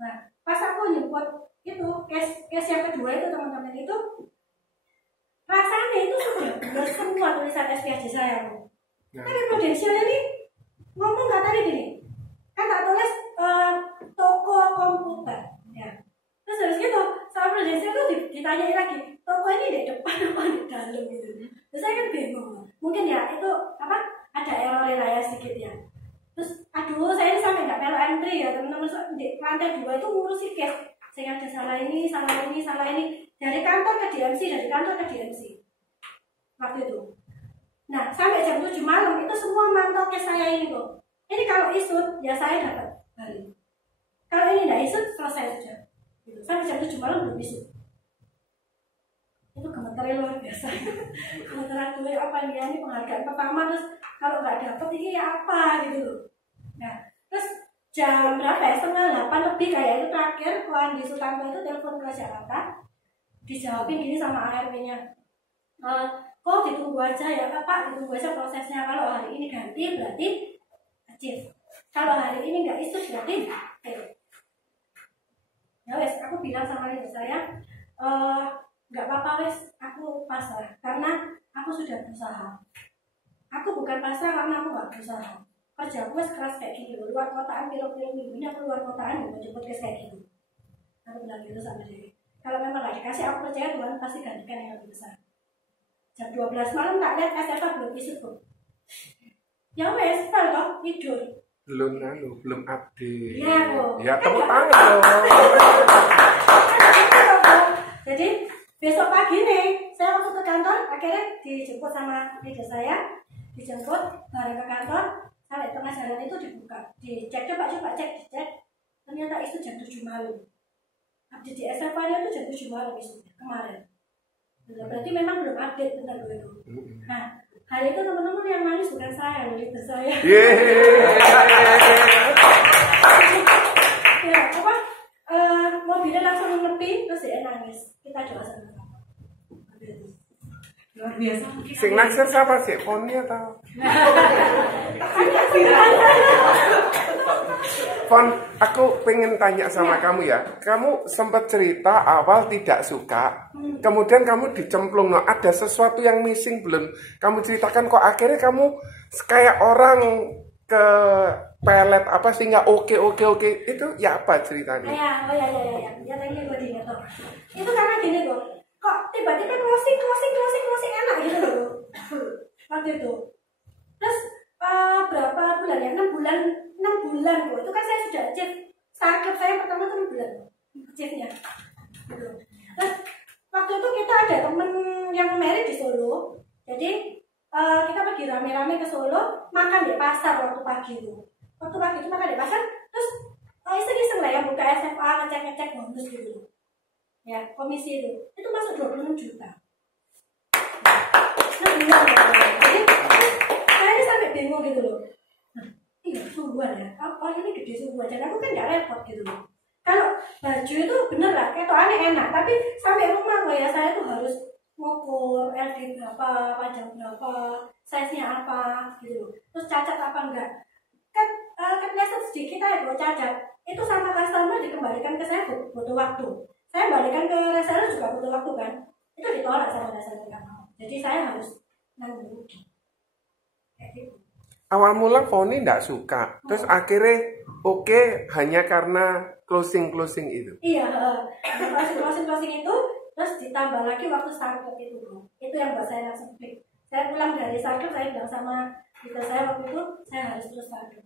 Nah pas aku nyebut itu case yang kedua itu teman-teman itu rasanya itu sudah benar semua tulisan SPAJ saya loh. Tapi prudensialnya nih ngomong nggak tadi gini kan tak tulis toko komputer ya. Terus habis gitu sama prudensial itu ditanya lagi toko ini di depan apa di dalam gitu. Terus saya kan bingung, mungkin ya itu ada error ya sedikit ya. Terus aduh saya ini sampai nggak melo entry ya teman-teman, di lantai 2 itu ngurusi case saya ada salah ini dari kantor ke DMC waktu itu. Nah sampai jam 7 malam itu semua mantau case saya ini kok. Ini kalau isut ya saya dapat balik, kalau ini nggak isut selesai saja gitu. Sampai jam 7 malam belum isut. Itu gemeternya luar biasa. Gemeteran gue apa ini penghargaan pertama, terus kalau nggak dapet ini ya apa gitu loh. Nah terus jam berapa ya, 7:30 lebih kayak itu terakhir Andi Sutanto itu telepon ke Jakarta, dijawabin gini sama ARW-nya, kok ditunggu aja ya Pak, ditunggu aja prosesnya, kalau hari ini ganti berarti achieve. Kalau hari ini nggak itu berarti fail. Ya wes, aku bilang sama leader saya, nggak apa-apa wes, aku pasrah karena aku sudah berusaha. Aku bukan pasrah karena aku nggak berusaha. Kerja aku keras kayak gini, luar kotaan, kilo-kilo minggunya aku luar kotaan, mau jemput ke kayak gitu. Aku bilang gitu sama dia. Kalau memang nggak dikasih, aku percaya Tuhan pasti gantikan yang lebih besar. Jam 12 malam tak lihat SFA belum isi pun. Ya wes, kalau tidur. Belum update. Iya kok. Ya tepuk tangan dong. Jadi besok pagi nih, saya waktu ke kantor, akhirnya dijemput sama leader saya, dijemput bareng ke kantor, sampai tengah jalan itu dibuka, dicek coba cek, dicek, ternyata itu jam 7 malam. Update di SFA-nya itu jam 7 malam itu kemarin. Berarti memang belum update benar itu. Nah, hari itu teman-teman yang nangis bukan saya, leader saya. Ya, apa? Mobilnya langsung ngepi, terus dia nangis. Kita coba sama-sama. Luar biasa. Sing naksir siapa sih? Poni atau? Fon, aku pengen tanya sama kamu ya. Kamu sempat cerita awal tidak suka, kemudian kamu dicemplung. No, ada sesuatu yang missing belum kamu ceritakan kok akhirnya kamu kayak orang ke pelet apa sehingga oke itu ya apa ceritanya? Ya, tadi gue diingat tuh. Itu karena gini kok tiba-tiba closing enak gitu loh. Waktu itu. Terus berapa bulan ya? 6 bulan kok. Itu kan saya sudah achieve. Target saya pertama tuh 6 bulan. Achieve-nya. Gitu. Terus waktu itu kita ada temen yang married di Solo. Jadi kita pergi rame-rame ke Solo, makan di pasar waktu pagi itu. Waktu pagi itu makan di pasar, terus iseng-iseng lah ya buka SFA, ngecek bonus gitu. Ya, komisi itu masuk 26 juta. Nah, bilang jadi saya ini sampai bingung gitu loh. Iya, sungguhan ya. Apa ini gede sungguhan? Dan aku kan nggak repot gitu loh. Kalau baju itu bener lah, kayak aneh enak. Tapi sampai rumah kok ya saya tuh harus ngukur LD berapa, panjang berapa, size-nya apa gitu loh. Terus cacat apa enggak? Kan kepleset sedikit aja kalau cacat. Itu sama customer dikembalikan ke saya butuh waktu. Saya balikan ke reseller juga butuh waktu kan. Itu ditolak sama reseller nggak mau. Jadi saya harus nanggung rugi. Kayak gitu. Awal mula Foni tidak suka, terus akhirnya oke hanya karena closing itu. Iya, closing itu, terus ditambah lagi waktu startup itu yang buat saya langsung klik. Saya pulang dari startup, saya bilang sama kita saya waktu itu saya harus terus startup.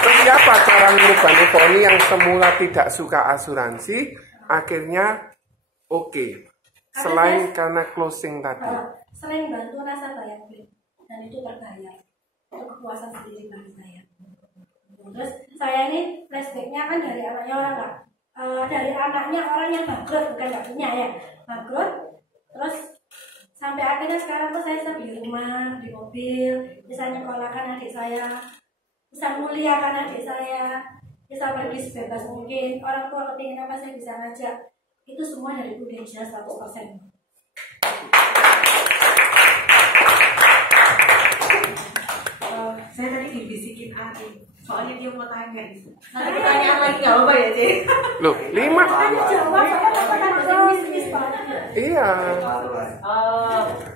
Terus siapa cara mengubah Foni yang semula tidak suka asuransi, akhirnya oke. Selain karena closing tadi. Selain bantu rasa bayar klik, dan itu terbayar. Itu kepuasan sendiri bagi saya. Terus saya ini flashbacknya kan dari anaknya orang lah. Dari anaknya orang yang bangkrut, bukan nggak punya ya. Bangkrut, terus sampai akhirnya sekarang tuh saya bisa beli rumah, di mobil, bisa nyekolahkan adik saya, bisa muliakan adik saya, bisa pergi sebebas mungkin. Orang tua kepingin apa saya bisa ngajak. Itu semua dari Prudensial 100%. Saya tadi dibisikin Ari, soalnya dia mau tanya gitu. Nanti pertanyaan lagi nggak apa ya, Cik? Loh, 5? Tanya jawab, apa kan bisnis banget. Iya.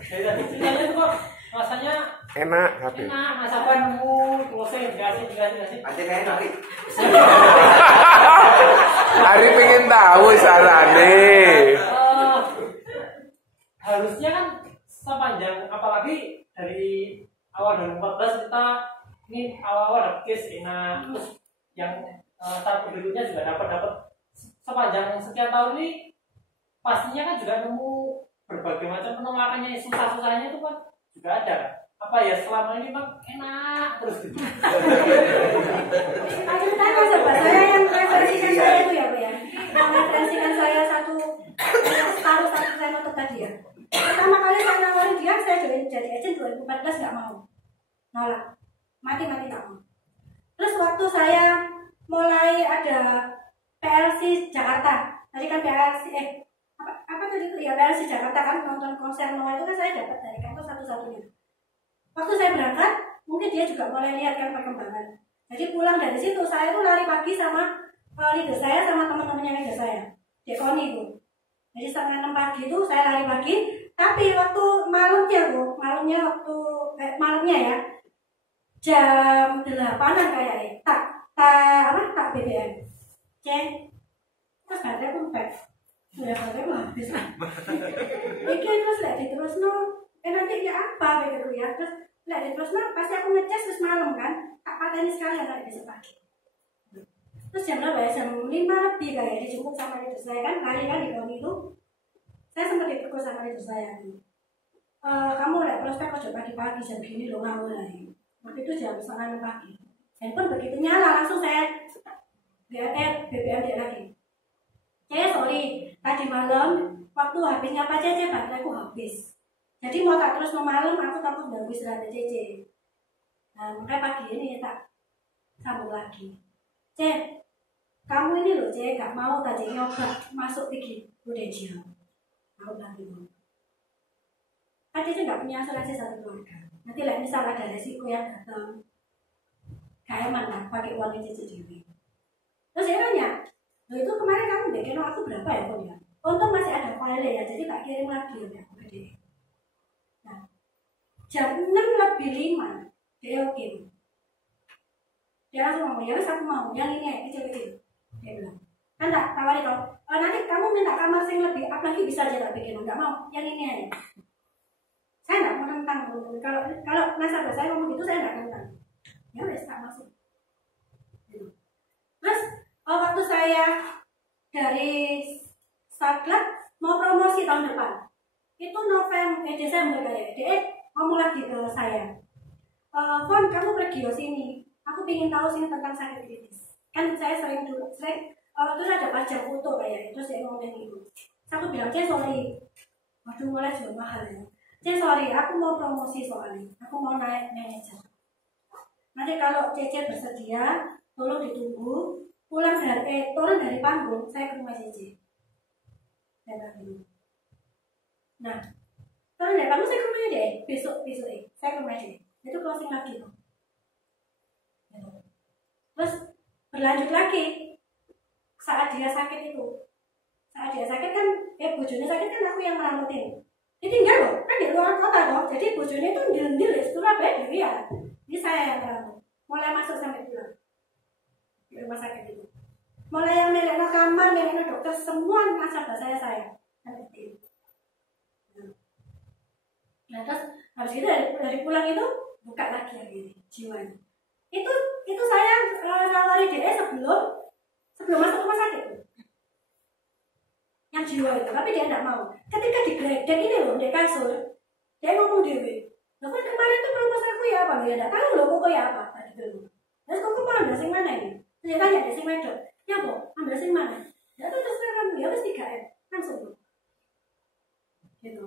Dari tadi ceritanya tuh kok rasanya Enak, HP. enak, masakan nemu, closing, dikasih. Aja kayak nanti. Ari pengen tahu sarane. Harusnya kan sepanjang, apalagi dari awal 2014 kita ini awal dapet case enak, terus yang tahap berikutnya juga dapat sepanjang sekian tahun ini pastinya kan juga nemu berbagai macam penolakannya, susah-susahnya itu kan juga ada. Apa ya selama ini bang enak terus gitu. Aku tanya coba saya yang referensikan saya itu ya Bu ya. Yang referensikan saya separuh saya untuk tadi ya. Pertama kali saya nawarin dia, saya jadi agent 2014 nggak mau, nolak, mati nggak mau. Terus waktu saya mulai ada PLC Jakarta, tadi kan PLC apa tadi itu ya PLC Jakarta kan nonton konser Noah itu kan saya dapat dari kantor satu-satunya. Waktu saya berangkat, mungkin dia juga mulai lihat kan perkembangan. Jadi pulang dari situ, saya tuh lari pagi sama leader saya sama teman-temannya leader saya, Dekoni itu. Jadi setengah 6 pagi itu saya lari pagi, tapi waktu malamnya ya, jam 8-an kayaknya, tak BBM. Cek, terus baterai pun baterai habis lah. Iki terus terus nanti ya apa begitu ya, terus terus pasti aku ngecas terus malam kan, tak pateni sekali sampai besok pagi. Terus jam berapa ya, jam 5 lebih kayak dijemput sama itu saya kan, lari kan di tahun itu. Saya sempat ditegur sama itu saya nih. Kamu prospek kok pagi-pagi jam gini loh ngawur lagi. Waktu itu jam 5:30 pagi. Handphone begitu nyala langsung saya BBM dia lagi. Sorry, tadi malam waktu habisnya Pak Cece bateraiku habis. Jadi mau tak terus malam aku takut ganggu istirahat Cece. Nah makanya pagi ini tak sambung lagi. Kamu ini loh gak mau tadi nyoba masuk pergi udah jam. Aku bilang gitu. Kan Cece gak punya asuransi satu keluarga. Nanti misal ada resiko yang datang, kayak mana pakai uang Cece dewi. Terus saya tanya, loh itu kemarin kamu bikin aku berapa ya Kon ya? Untung masih ada file ya, jadi tak kirim lagi ya aku ke dia. Nah, jam 6:05 dia oke. Dia langsung ngomong, ya wes aku mau, yang ini kecil-kecil. Dia bilang, kan tak tawari kau, nanti kamu minta kamar yang lebih, apalagi bisa aja tak bikin, enggak mau, yang ini aja. Saya enggak mau tentang, kalau nasabah saya ngomong gitu saya enggak tentang. Ya wes tak masuk. Terus waktu saya dari Saklat mau promosi tahun depan, itu Desember kayak, dia ngomong lagi ke saya, Fon kamu pergi ke sini, aku ingin tahu sini tentang sakit kritis. Kan saya sering terus ada pajak foto kayak itu, saya ngomongin itu. Terus aku bilang, sorry, waduh mulai jual mahal ya. Sorry, aku mau promosi soalnya, aku mau naik manajer. Nanti kalau Cece bersedia, tolong ditunggu, turun dari panggung, saya ke rumah Cece. Nah, turun dari panggung saya ke rumah deh, besok saya ke rumah Cece. Itu closing lagi tuh. Terus berlanjut lagi saat dia sakit kan bojone sakit kan aku yang melamatin. Dia tinggal loh kan di luar kota dong, jadi bojone itu ndil-ndil di Surabaya dia. Ini saya yang melamat, mulai masuk sampai pulang di rumah sakit itu. Mulai yang melekno kamar, melekno dokter, semua nasabah saya. Nah terus habis itu dari pulang itu buka lagi jiwanya. Itu saya nawari dia sebelum masuk rumah sakit yang jiwa itu, tapi dia tidak mau. Ketika digledek ini loh, di kasur, dia ngomong dewe, loh kan kemarin tuh proposalku ya apa, ya tidak tahu loh kok ya apa tadi dulu. Terus kok mau ambil sing mana ini? Saya tanya di sing wedok, ya bu, ambil sing mana? Ya tuh terus kamu ya harus 3M langsung tuh. Gitu.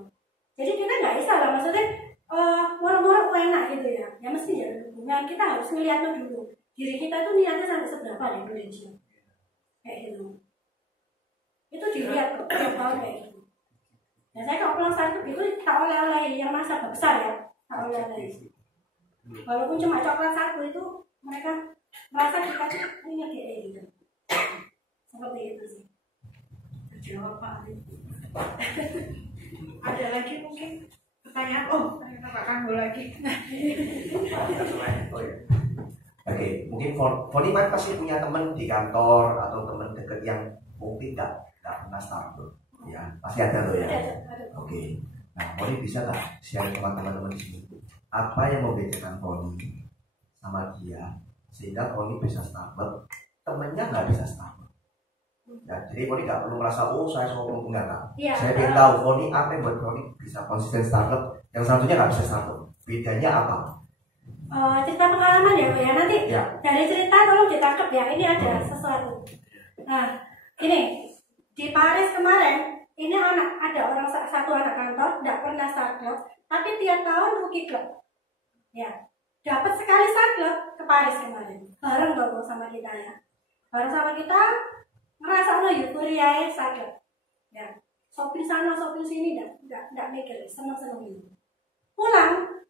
Jadi kita nggak bisa lah, maksudnya murah-murah enak gitu ya. Ya mesti ya hubungan kita harus melihat dulu diri kita tuh niatnya sampai seberapa ya Indonesia. Kayak gitu. Itu dilihat tiap tahun kayak gitu. Dan saya kalau pulang sakit itu tak oleh-oleh yang nasabah besar ya, tak oleh-oleh. Walaupun cuma coklat satu itu mereka merasa kita tuh punya kayak gitu. Seperti itu sih. Jawab Pak. Ada lagi mungkin pertanyaan? Ternyata Pak Kanggo lagi. Oke, mungkin Foni pasti punya teman di kantor atau teman dekat yang mungkin nggak pernah startup, ya pasti ada loh ya. Oke, nah Foni bisa nggak share sama teman-teman di sini apa yang membedakan Foni sama dia sehingga Foni bisa startup, temennya nggak bisa startup. Ya, jadi Foni nggak perlu merasa saya sombong enggak. Ya, saya ingin tahu Foni apa yang buat Foni bisa konsisten startup, yang satunya nggak bisa startup. Bedanya apa? Cerita pengalaman ya, Bu ya. Nanti ya. Dari cerita tolong ditangkap ya. Ini ada sesuatu. Nah, ini di Paris kemarin, ini ada satu anak kantor tidak pernah startup, tapi tiap tahun rookie club. Ya, dapat sekali startup ke Paris kemarin. Bareng dong sama kita ya. Bareng sama kita merasa euforia startup. Ya, shopping sana, shopping sini, tidak mikir, senang-senang ini. Pulang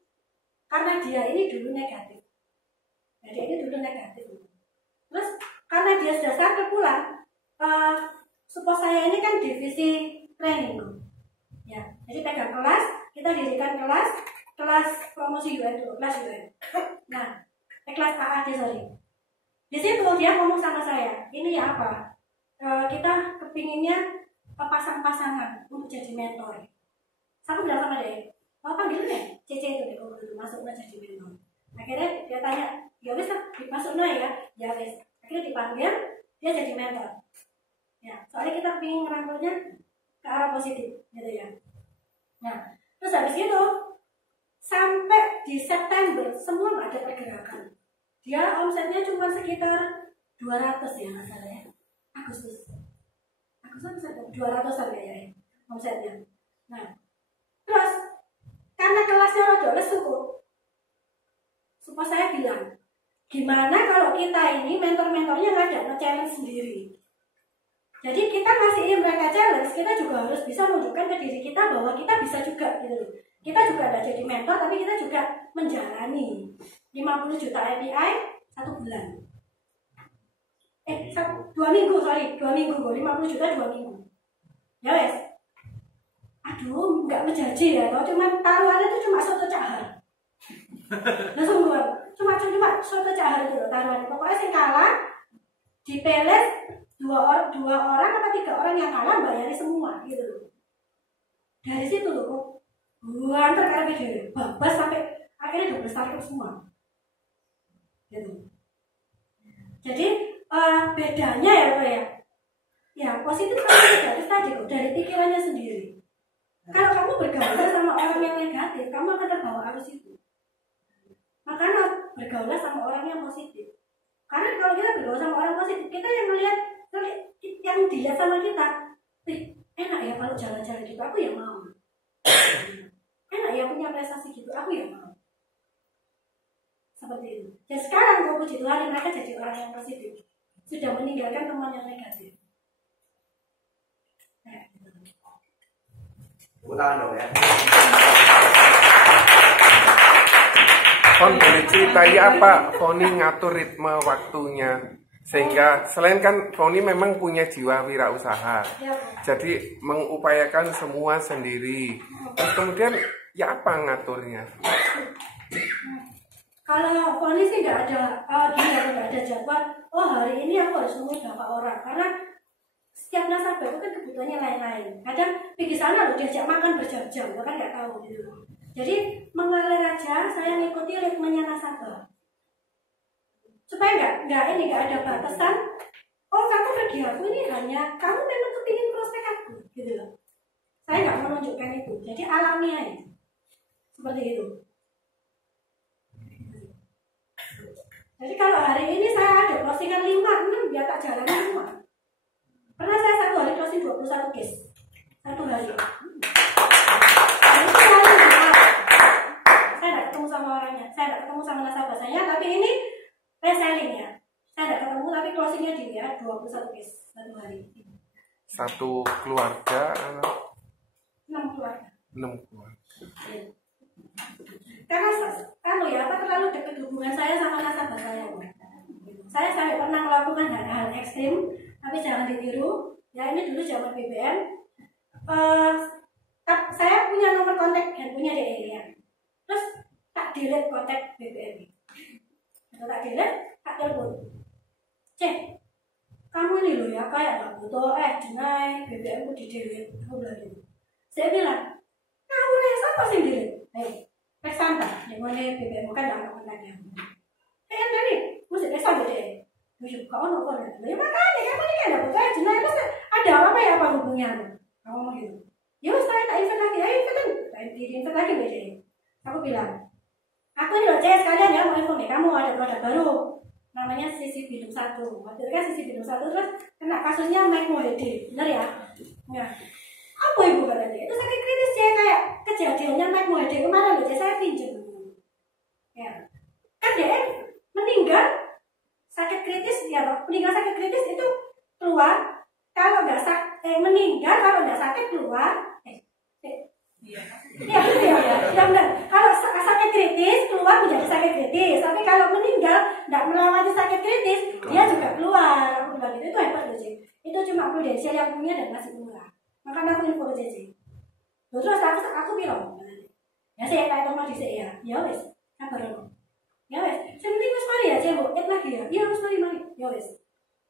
karena dia ini dulu negatif. Jadi ini dulu negatif. Terus karena dia sudah sampai pulang, support saya ini kan divisi training, ya. Jadi pegang kelas, kita dirikan kelas promosi UN dulu, kelas UN. Nah, kelas AAD sorry. Di situ dia ngomong sama saya, ini ya apa? Kita kepinginnya pasang-pasangan untuk jadi mentor. Saya bilang sama dia, panggil deh, CC itu deh, kalau dulu masuk jadi mentor. Akhirnya dia tanya, ya wes lah, dimasuknya ya wes. Akhirnya dipanggil, dia jadi mentor. Ya, soalnya kita ingin ngerangkulnya ke arah positif, gitu ya. Nah, terus habis itu sampai di September semua nggak ada pergerakan. Dia omsetnya cuma sekitar 200 ya nggak salah ya. Agustus 200-an kayaknya omsetnya. Nah, terus karena kelasnya rada lesu, supaya saya bilang, gimana kalau kita ini mentor-mentornya ngajak nge-challenge sendiri. Jadi kita ngasihin mereka challenge, kita juga harus bisa menunjukkan ke diri kita bahwa kita bisa juga gitu loh. Kita juga ada jadi mentor, tapi kita juga menjalani 50 juta API 1 bulan. 2 minggu, 50 juta 2 minggu. Ya wes. Aduh, nggak menjanji ya, kalau cuma taruhannya itu cuma soto cahar. Langsung cuma soto cahar itu loh taruhannya. Pokoknya sing kalah dipeles 2 orang atau 3 orang yang kalah bayari semua gitu loh. Dari situ loh, buang terkait deh, babas sampai akhirnya 12 tarik semua. Gitu. Jadi bedanya ya positif sama negatif tadi kok dari pikirannya sendiri. Kalau kamu bergaul sama orang yang negatif, kamu akan terbawa arus itu. Makanya bergaul sama orang yang positif. Karena kalau kita bergaul sama orang positif, kita yang melihat yang dilihat sama kita, enak ya kalau jalan-jalan gitu, aku ya mau. Enak ya punya prestasi gitu, aku ya mau. Seperti itu. Dan sekarang puji Tuhan mereka jadi orang yang positif, sudah meninggalkan teman yang negatif. Tangan dong ya. Fon boleh ceritai apa Foni ngatur ritme waktunya, sehingga selain kan Foni memang punya jiwa wirausaha, jadi mengupayakan semua sendiri. Terus kemudian ya apa ngaturnya? Kalau Foni sih nggak ada jadwal. Oh hari ini aku harus ngomong berapa orang, karena setiap nasabah itu kan kebutuhannya lain-lain. Kadang pergi sana loh diajak makan berjam-jam, kan nggak tahu gitu. Jadi mengalir aja, saya ngikuti ritmenya nasabah. Supaya nggak ada batasan. Oh kamu pergi aku ini hanya kamu memang kepingin prospek aku, gitu loh. Saya nggak menunjukkan itu. Jadi alami aja, seperti itu. Jadi kalau hari ini saya ada closingan 5-6 ya tak jalani semua. Pernah saya satu hari closing 21 case satu hari. Saya tidak ketemu sama orangnya, saya tidak ketemu sama nasabah saya, tapi ini reselling ya. Saya tidak ketemu tapi closingnya dia 21 case satu hari. Satu keluarga, 6 keluarga. 6 keluarga. Karena terlalu dekat hubungan saya sama nasabah saya. Saya sampai pernah melakukan hal-hal ekstrim, tapi jangan ditiru. Ya ini dulu zaman BBM. Saya punya nomor kontak handphonenya di ya. Terus tak delete kontak BBM. Kalau tak delete, tak telepon. Cek, kamu ini loh ya kayak nggak butuh jenai BBM ku di delete. Aku bilang gitu. Saya bilang, kamu nih siapa sih delete? Pesanta, yang mana BBM kan ada kontaknya. Dari mesti pesan deh. Mesti kau nonton ya. Ya makanya kamu ini kan dapat saya jenayah terus ada apa ya apa hubungnya? Kamu ngomong gitu. Ya saya tak invite lagi, invite lagi beda. Aku bilang, aku ini loh cek sekalian ya mau info nih, kamu ada produk baru namanya Sisi Bidung 1. Waktu itu kan Sisi Bidung 1 terus kena kasusnya Mike Mohede, benar ya? Enggak. Apa ibu katanya? Itu sakit kritis ya kayak kejadiannya Mike Mohede kemarin loh, saya pinjam. Ya, kan dia meninggal sakit kritis ya, meninggal sakit kritis itu keluar kalau nggak meninggal kalau nggak sakit keluar. Iya benar. Kalau sakit sakit kritis keluar menjadi sakit kritis, tapi kalau meninggal tidak melewati sakit kritis dia juga keluar. Aku bilang gitu, itu hebat loh Cik. Itu cuma prudensial yang punya dan masih murah. Makanya aku info ke Cik. Terus aku bilang, ya saya kayak rumah di ya, ya wes, kabar dong. Ya wes, saya penting harus mari ya, cewek, lagi ya, iya harus mari, ya wes.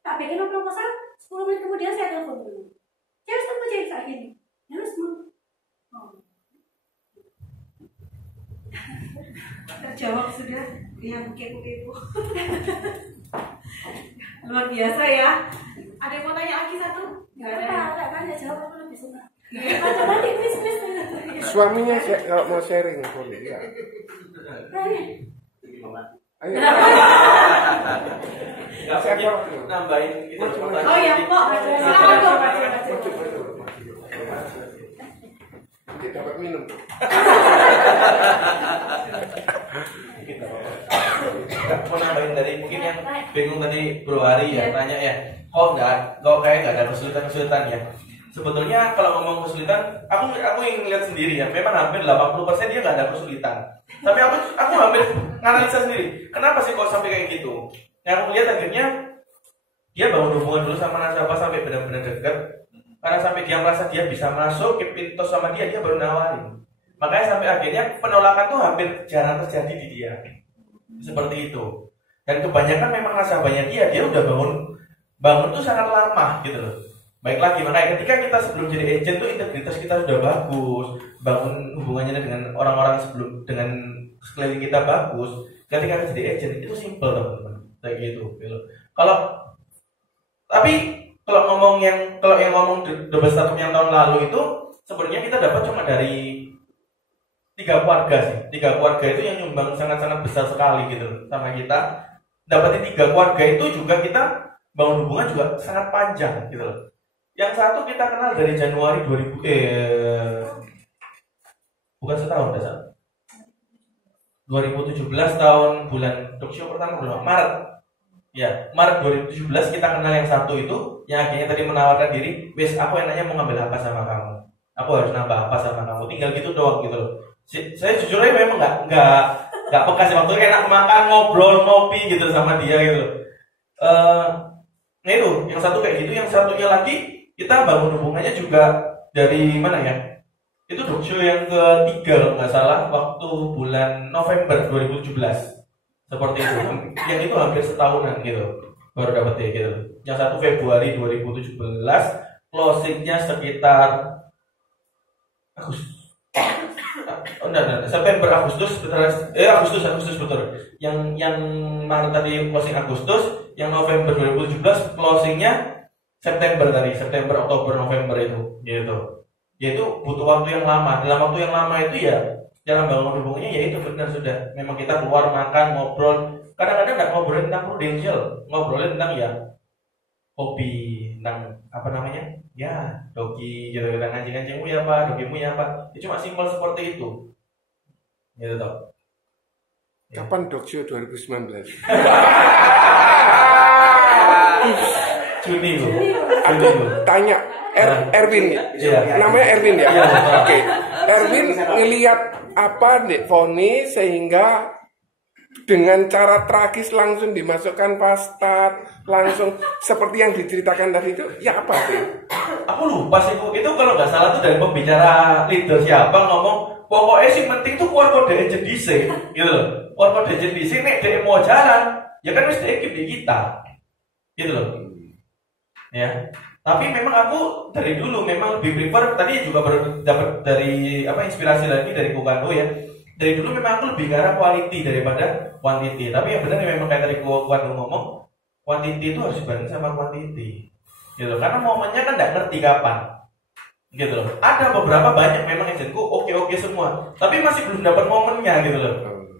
Tak bikin proposal, 10 menit kemudian saya telepon dulu. Cewek sama cewek saat ini, ya wes mau. Terjawab sudah yang kepo-kepo. Luar biasa ya. Ada yang mau tanya lagi satu? Nggak ada, nggak tanya jawab aku lebih suka. Ada nanti please. Suaminya kalau mau sharing boleh ya. Ayo. Nambahin kita. Oh ya, kok. Silakan dong. Kita dapat minum. Mau nambahin dari mungkin yang bingung tadi Bro Hari ya, tanya ya. Kok kayak nggak ada kesulitan ya. Sebetulnya kalau ngomong kesulitan, aku yang lihat sendiri ya, memang hampir 80% dia nggak ada kesulitan. Tapi aku hampir nganalisa sendiri, kenapa sih kok sampai kayak gitu? Yang aku lihat akhirnya dia bangun hubungan dulu sama nasabah sampai benar-benar dekat, karena sampai dia merasa dia bisa masuk ke pintu sama dia baru nawarin. Makanya sampai akhirnya penolakan tuh hampir jarang terjadi di dia. Seperti itu. Dan kebanyakan memang nasabahnya dia udah bangun tuh sangat lama gitu loh. Baik lagi, makanya ketika kita sebelum jadi agent tuh integritas kita sudah bagus, bangun hubungannya dengan orang-orang sebelum dengan sekeliling kita bagus. Ketika kita jadi agent itu simple teman-teman, kayak gitu. Kalau yang ngomong the best startup yang tahun lalu itu sebenarnya kita dapat cuma dari 3 keluarga sih. 3 keluarga itu yang nyumbang sangat-sangat besar sekali gitu sama kita. Dapatin 3 keluarga itu juga kita bangun hubungan juga sangat panjang gitu loh. Yang satu kita kenal dari Januari 2017 tahun bulan talkshow pertama bulan Maret. Ya, Maret 2017 kita kenal yang satu itu, yang akhirnya tadi menawarkan diri, "Wes, aku enaknya mau ngambil apa sama kamu? Aku harus nambah apa sama kamu?" Tinggal gitu doang gitu loh. Saya jujur aja memang nggak peka sih, waktu enak makan, ngobrol, ngopi gitu sama dia gitu. Nah itu, yang satu kayak gitu, yang satunya lagi kita bangun hubungannya juga dari mana ya? Itu talkshow yang ketiga kalau nggak salah, waktu bulan November 2017. Seperti itu. Yang itu hampir setahunan gitu baru dapetnya gitu. Yang satu Februari 2017, closingnya sekitar September Agustus betul. Yang Maret tadi closing Agustus, yang November 2017 closingnya September Oktober November itu gitu. Yaitu butuh waktu yang lama. Dalam waktu yang lama itu ya dalam bangun hubungannya ya itu benar sudah memang kita keluar makan, ngobrol. Kadang-kadang nggak ngobrolin tentang prudential, ngobrolin tentang ya hobi, tentang apa namanya? Ya, dogi gitu, tentang anjing-anjingmu ya apa, dogimu ya apa. Ya, cuma simpel seperti itu. Gitu toh. Kapan Dogshow 2019? Juni loh. Tanya Erwin, namanya Erwin ya. Oke. Erwin ngelihat apa Dek Foni sehingga dengan cara tragis langsung dimasukkan pastat, langsung seperti yang diceritakan tadi itu, ya apa sih? Aku lupa sih, itu kalau nggak salah tuh dari pembicara leader siapa ngomong, pokoknya sih penting tuh keluar kode agent DC, gitu loh. Keluar kode agent DC, nek dia mau jalan, ya kan mesti ekip di kita, gitu loh. Ya, tapi memang aku dari dulu memang lebih prefer, tadi juga baru dapat dari inspirasi lagi dari Kukando ya. Dari dulu memang aku lebih ke arah quality daripada quantity. Tapi yang benar memang kayak tadi Kukando ngomong, quantity itu harus dibanding sama quantity. Gitu. Karena momennya kan nggak ngerti kapan. Gitu loh. Ada beberapa banyak memang agentku oke semua, tapi masih belum dapat momennya gitu loh.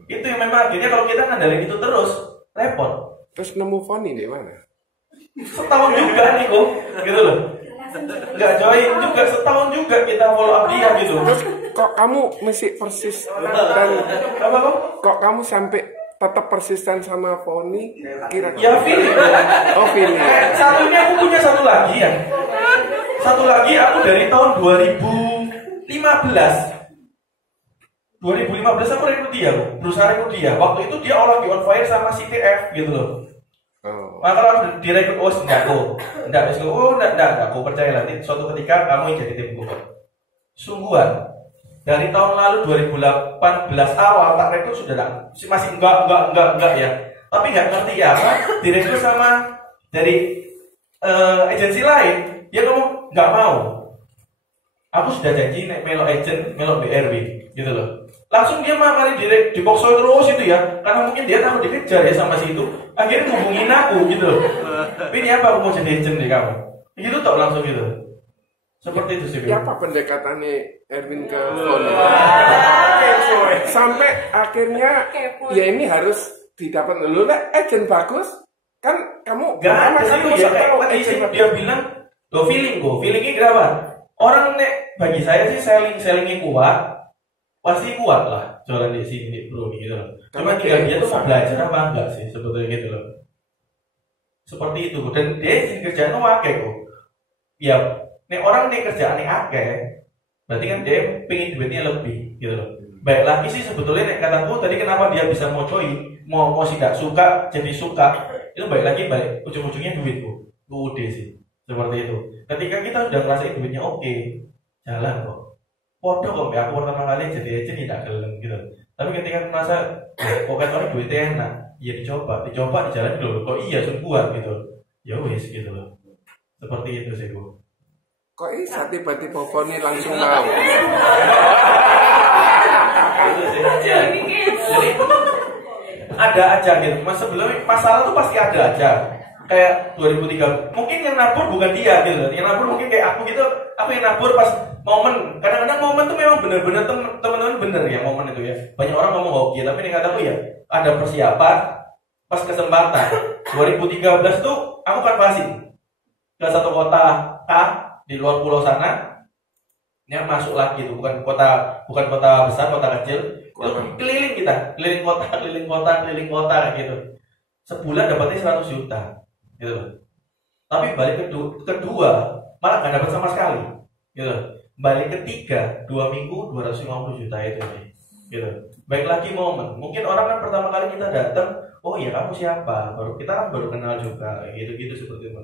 Itu yang memang akhirnya kalau kita ngandalin itu terus repot. Terus nemu Foni di mana? Setahun juga nih kok, gitu loh. Nggak join juga, setahun juga kita follow up dia gitu. Terus kok kamu masih persis dan kok kamu sampai tetap persisten sama Foni? Kira-kira? Ya feeling. Oh feeling. Satunya aku punya satu lagi ya. Satu lagi aku dari tahun 2015. 2015 aku rekrut dia, berusaha rekrut dia. Waktu itu dia orang di on fire sama CTF gitu loh. Maka kalau aku direkrut, oh enggak, aku percaya nanti suatu ketika kamu yang jadi timku. Sungguhan, dari tahun lalu 2018 awal tak rekrut sudah masih enggak ya. Tapi nggak ngerti ya apa, direkrut sama dari agensi lain, dia ngomong nggak mau. Aku sudah janji naik melo agent, melo BRW gitu loh. Langsung dia malah dipokso terus itu ya, karena mungkin dia takut dikejar ya sama situ. Akhirnya hubungin aku gitu loh. Tapi ini apa, aku mau jadi agent di kamu? Gitu toh langsung gitu. Seperti itu sih. Apa pendekatannya Erwin ke Foni? Sampai akhirnya ya ini harus didapat dulu lah. Agent bagus kan, kamu gak ada sih ya, kayak dia bilang lo feelingnya kenapa? Orang nek bagi saya sih sellingnya kuat, pasti kuat lah jualan di sini bro gitu loh. Cuma tinggal dia tuh mau belajar apa enggak sih sebetulnya gitu loh. Seperti itu, dan dia kerjaan akeh kok. Ya, nek orang nek kerjaan akeh, berarti kan dia pengen duitnya lebih gitu loh. Baik lagi sih sebetulnya nek kataku tadi kenapa dia bisa mau tidak suka jadi suka, itu baik ujung-ujungnya duit bu, udah sih seperti itu. Ketika kita sudah ngerasain duitnya oke, jalan kok. Podo kok, aku pertama kali jadi agent tidak gelem gitu. Tapi ketika merasa kok kan duitnya enak, ya dicoba dijalan dulu. Kok iya sungguhan gitu, ya wes gitu loh. Seperti itu sih bu. Kok bisa tiba-tiba Foni langsung mau? Jadi ada aja gitu. Sebelumnya masalah tuh pasti ada aja. Kayak 2003, mungkin yang nabur bukan dia gitu. Yang nabur mungkin kayak aku gitu. Aku yang nabur pas momen. Kadang-kadang momen tuh memang bener-bener teman-teman bener ya momen itu ya. Banyak orang ngomong hoki, tapi ini kataku ya ada persiapan pas kesempatan. 2013 tuh aku kan passing ke satu kota A di luar pulau sana. Yang masuk lagi tuh bukan kota besar, kota kecil. Keliling keliling kota gitu. Sebulan dapatnya 100 juta gitu. Tapi balik kedua malah nggak dapat sama sekali gitu. Balik ketiga 2 minggu 250 juta itu gitu. Baik lagi momen, mungkin orang kan pertama kali kita datang, oh iya kamu siapa, kita baru kenal juga gitu seperti itu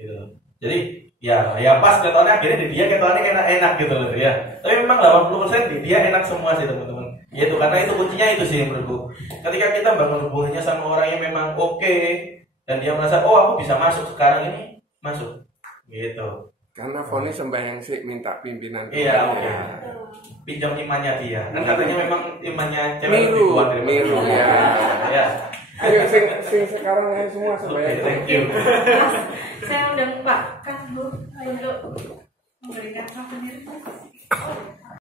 gitu. Jadi ya pas ketonnya akhirnya dia ketonnya enak gitu loh ya. Tapi memang 80% dia enak semua sih teman-teman. Itu karena itu kuncinya itu sih menurutku. Ketika kita bangun hubungannya sama orang yang memang oke, dan dia merasa oh aku bisa masuk sekarang ini, masuk gitu. Karena Foni sembahyang sih minta pimpinan. Iya. Pinjam imannya dia. Kan katanya memang imannya cewek lebih kuat daripada miru ya. Ya. Ayo sing sekarang semua sembahyang. Thank you. Saya undang Pak Kan Bu untuk memberikan souvenir.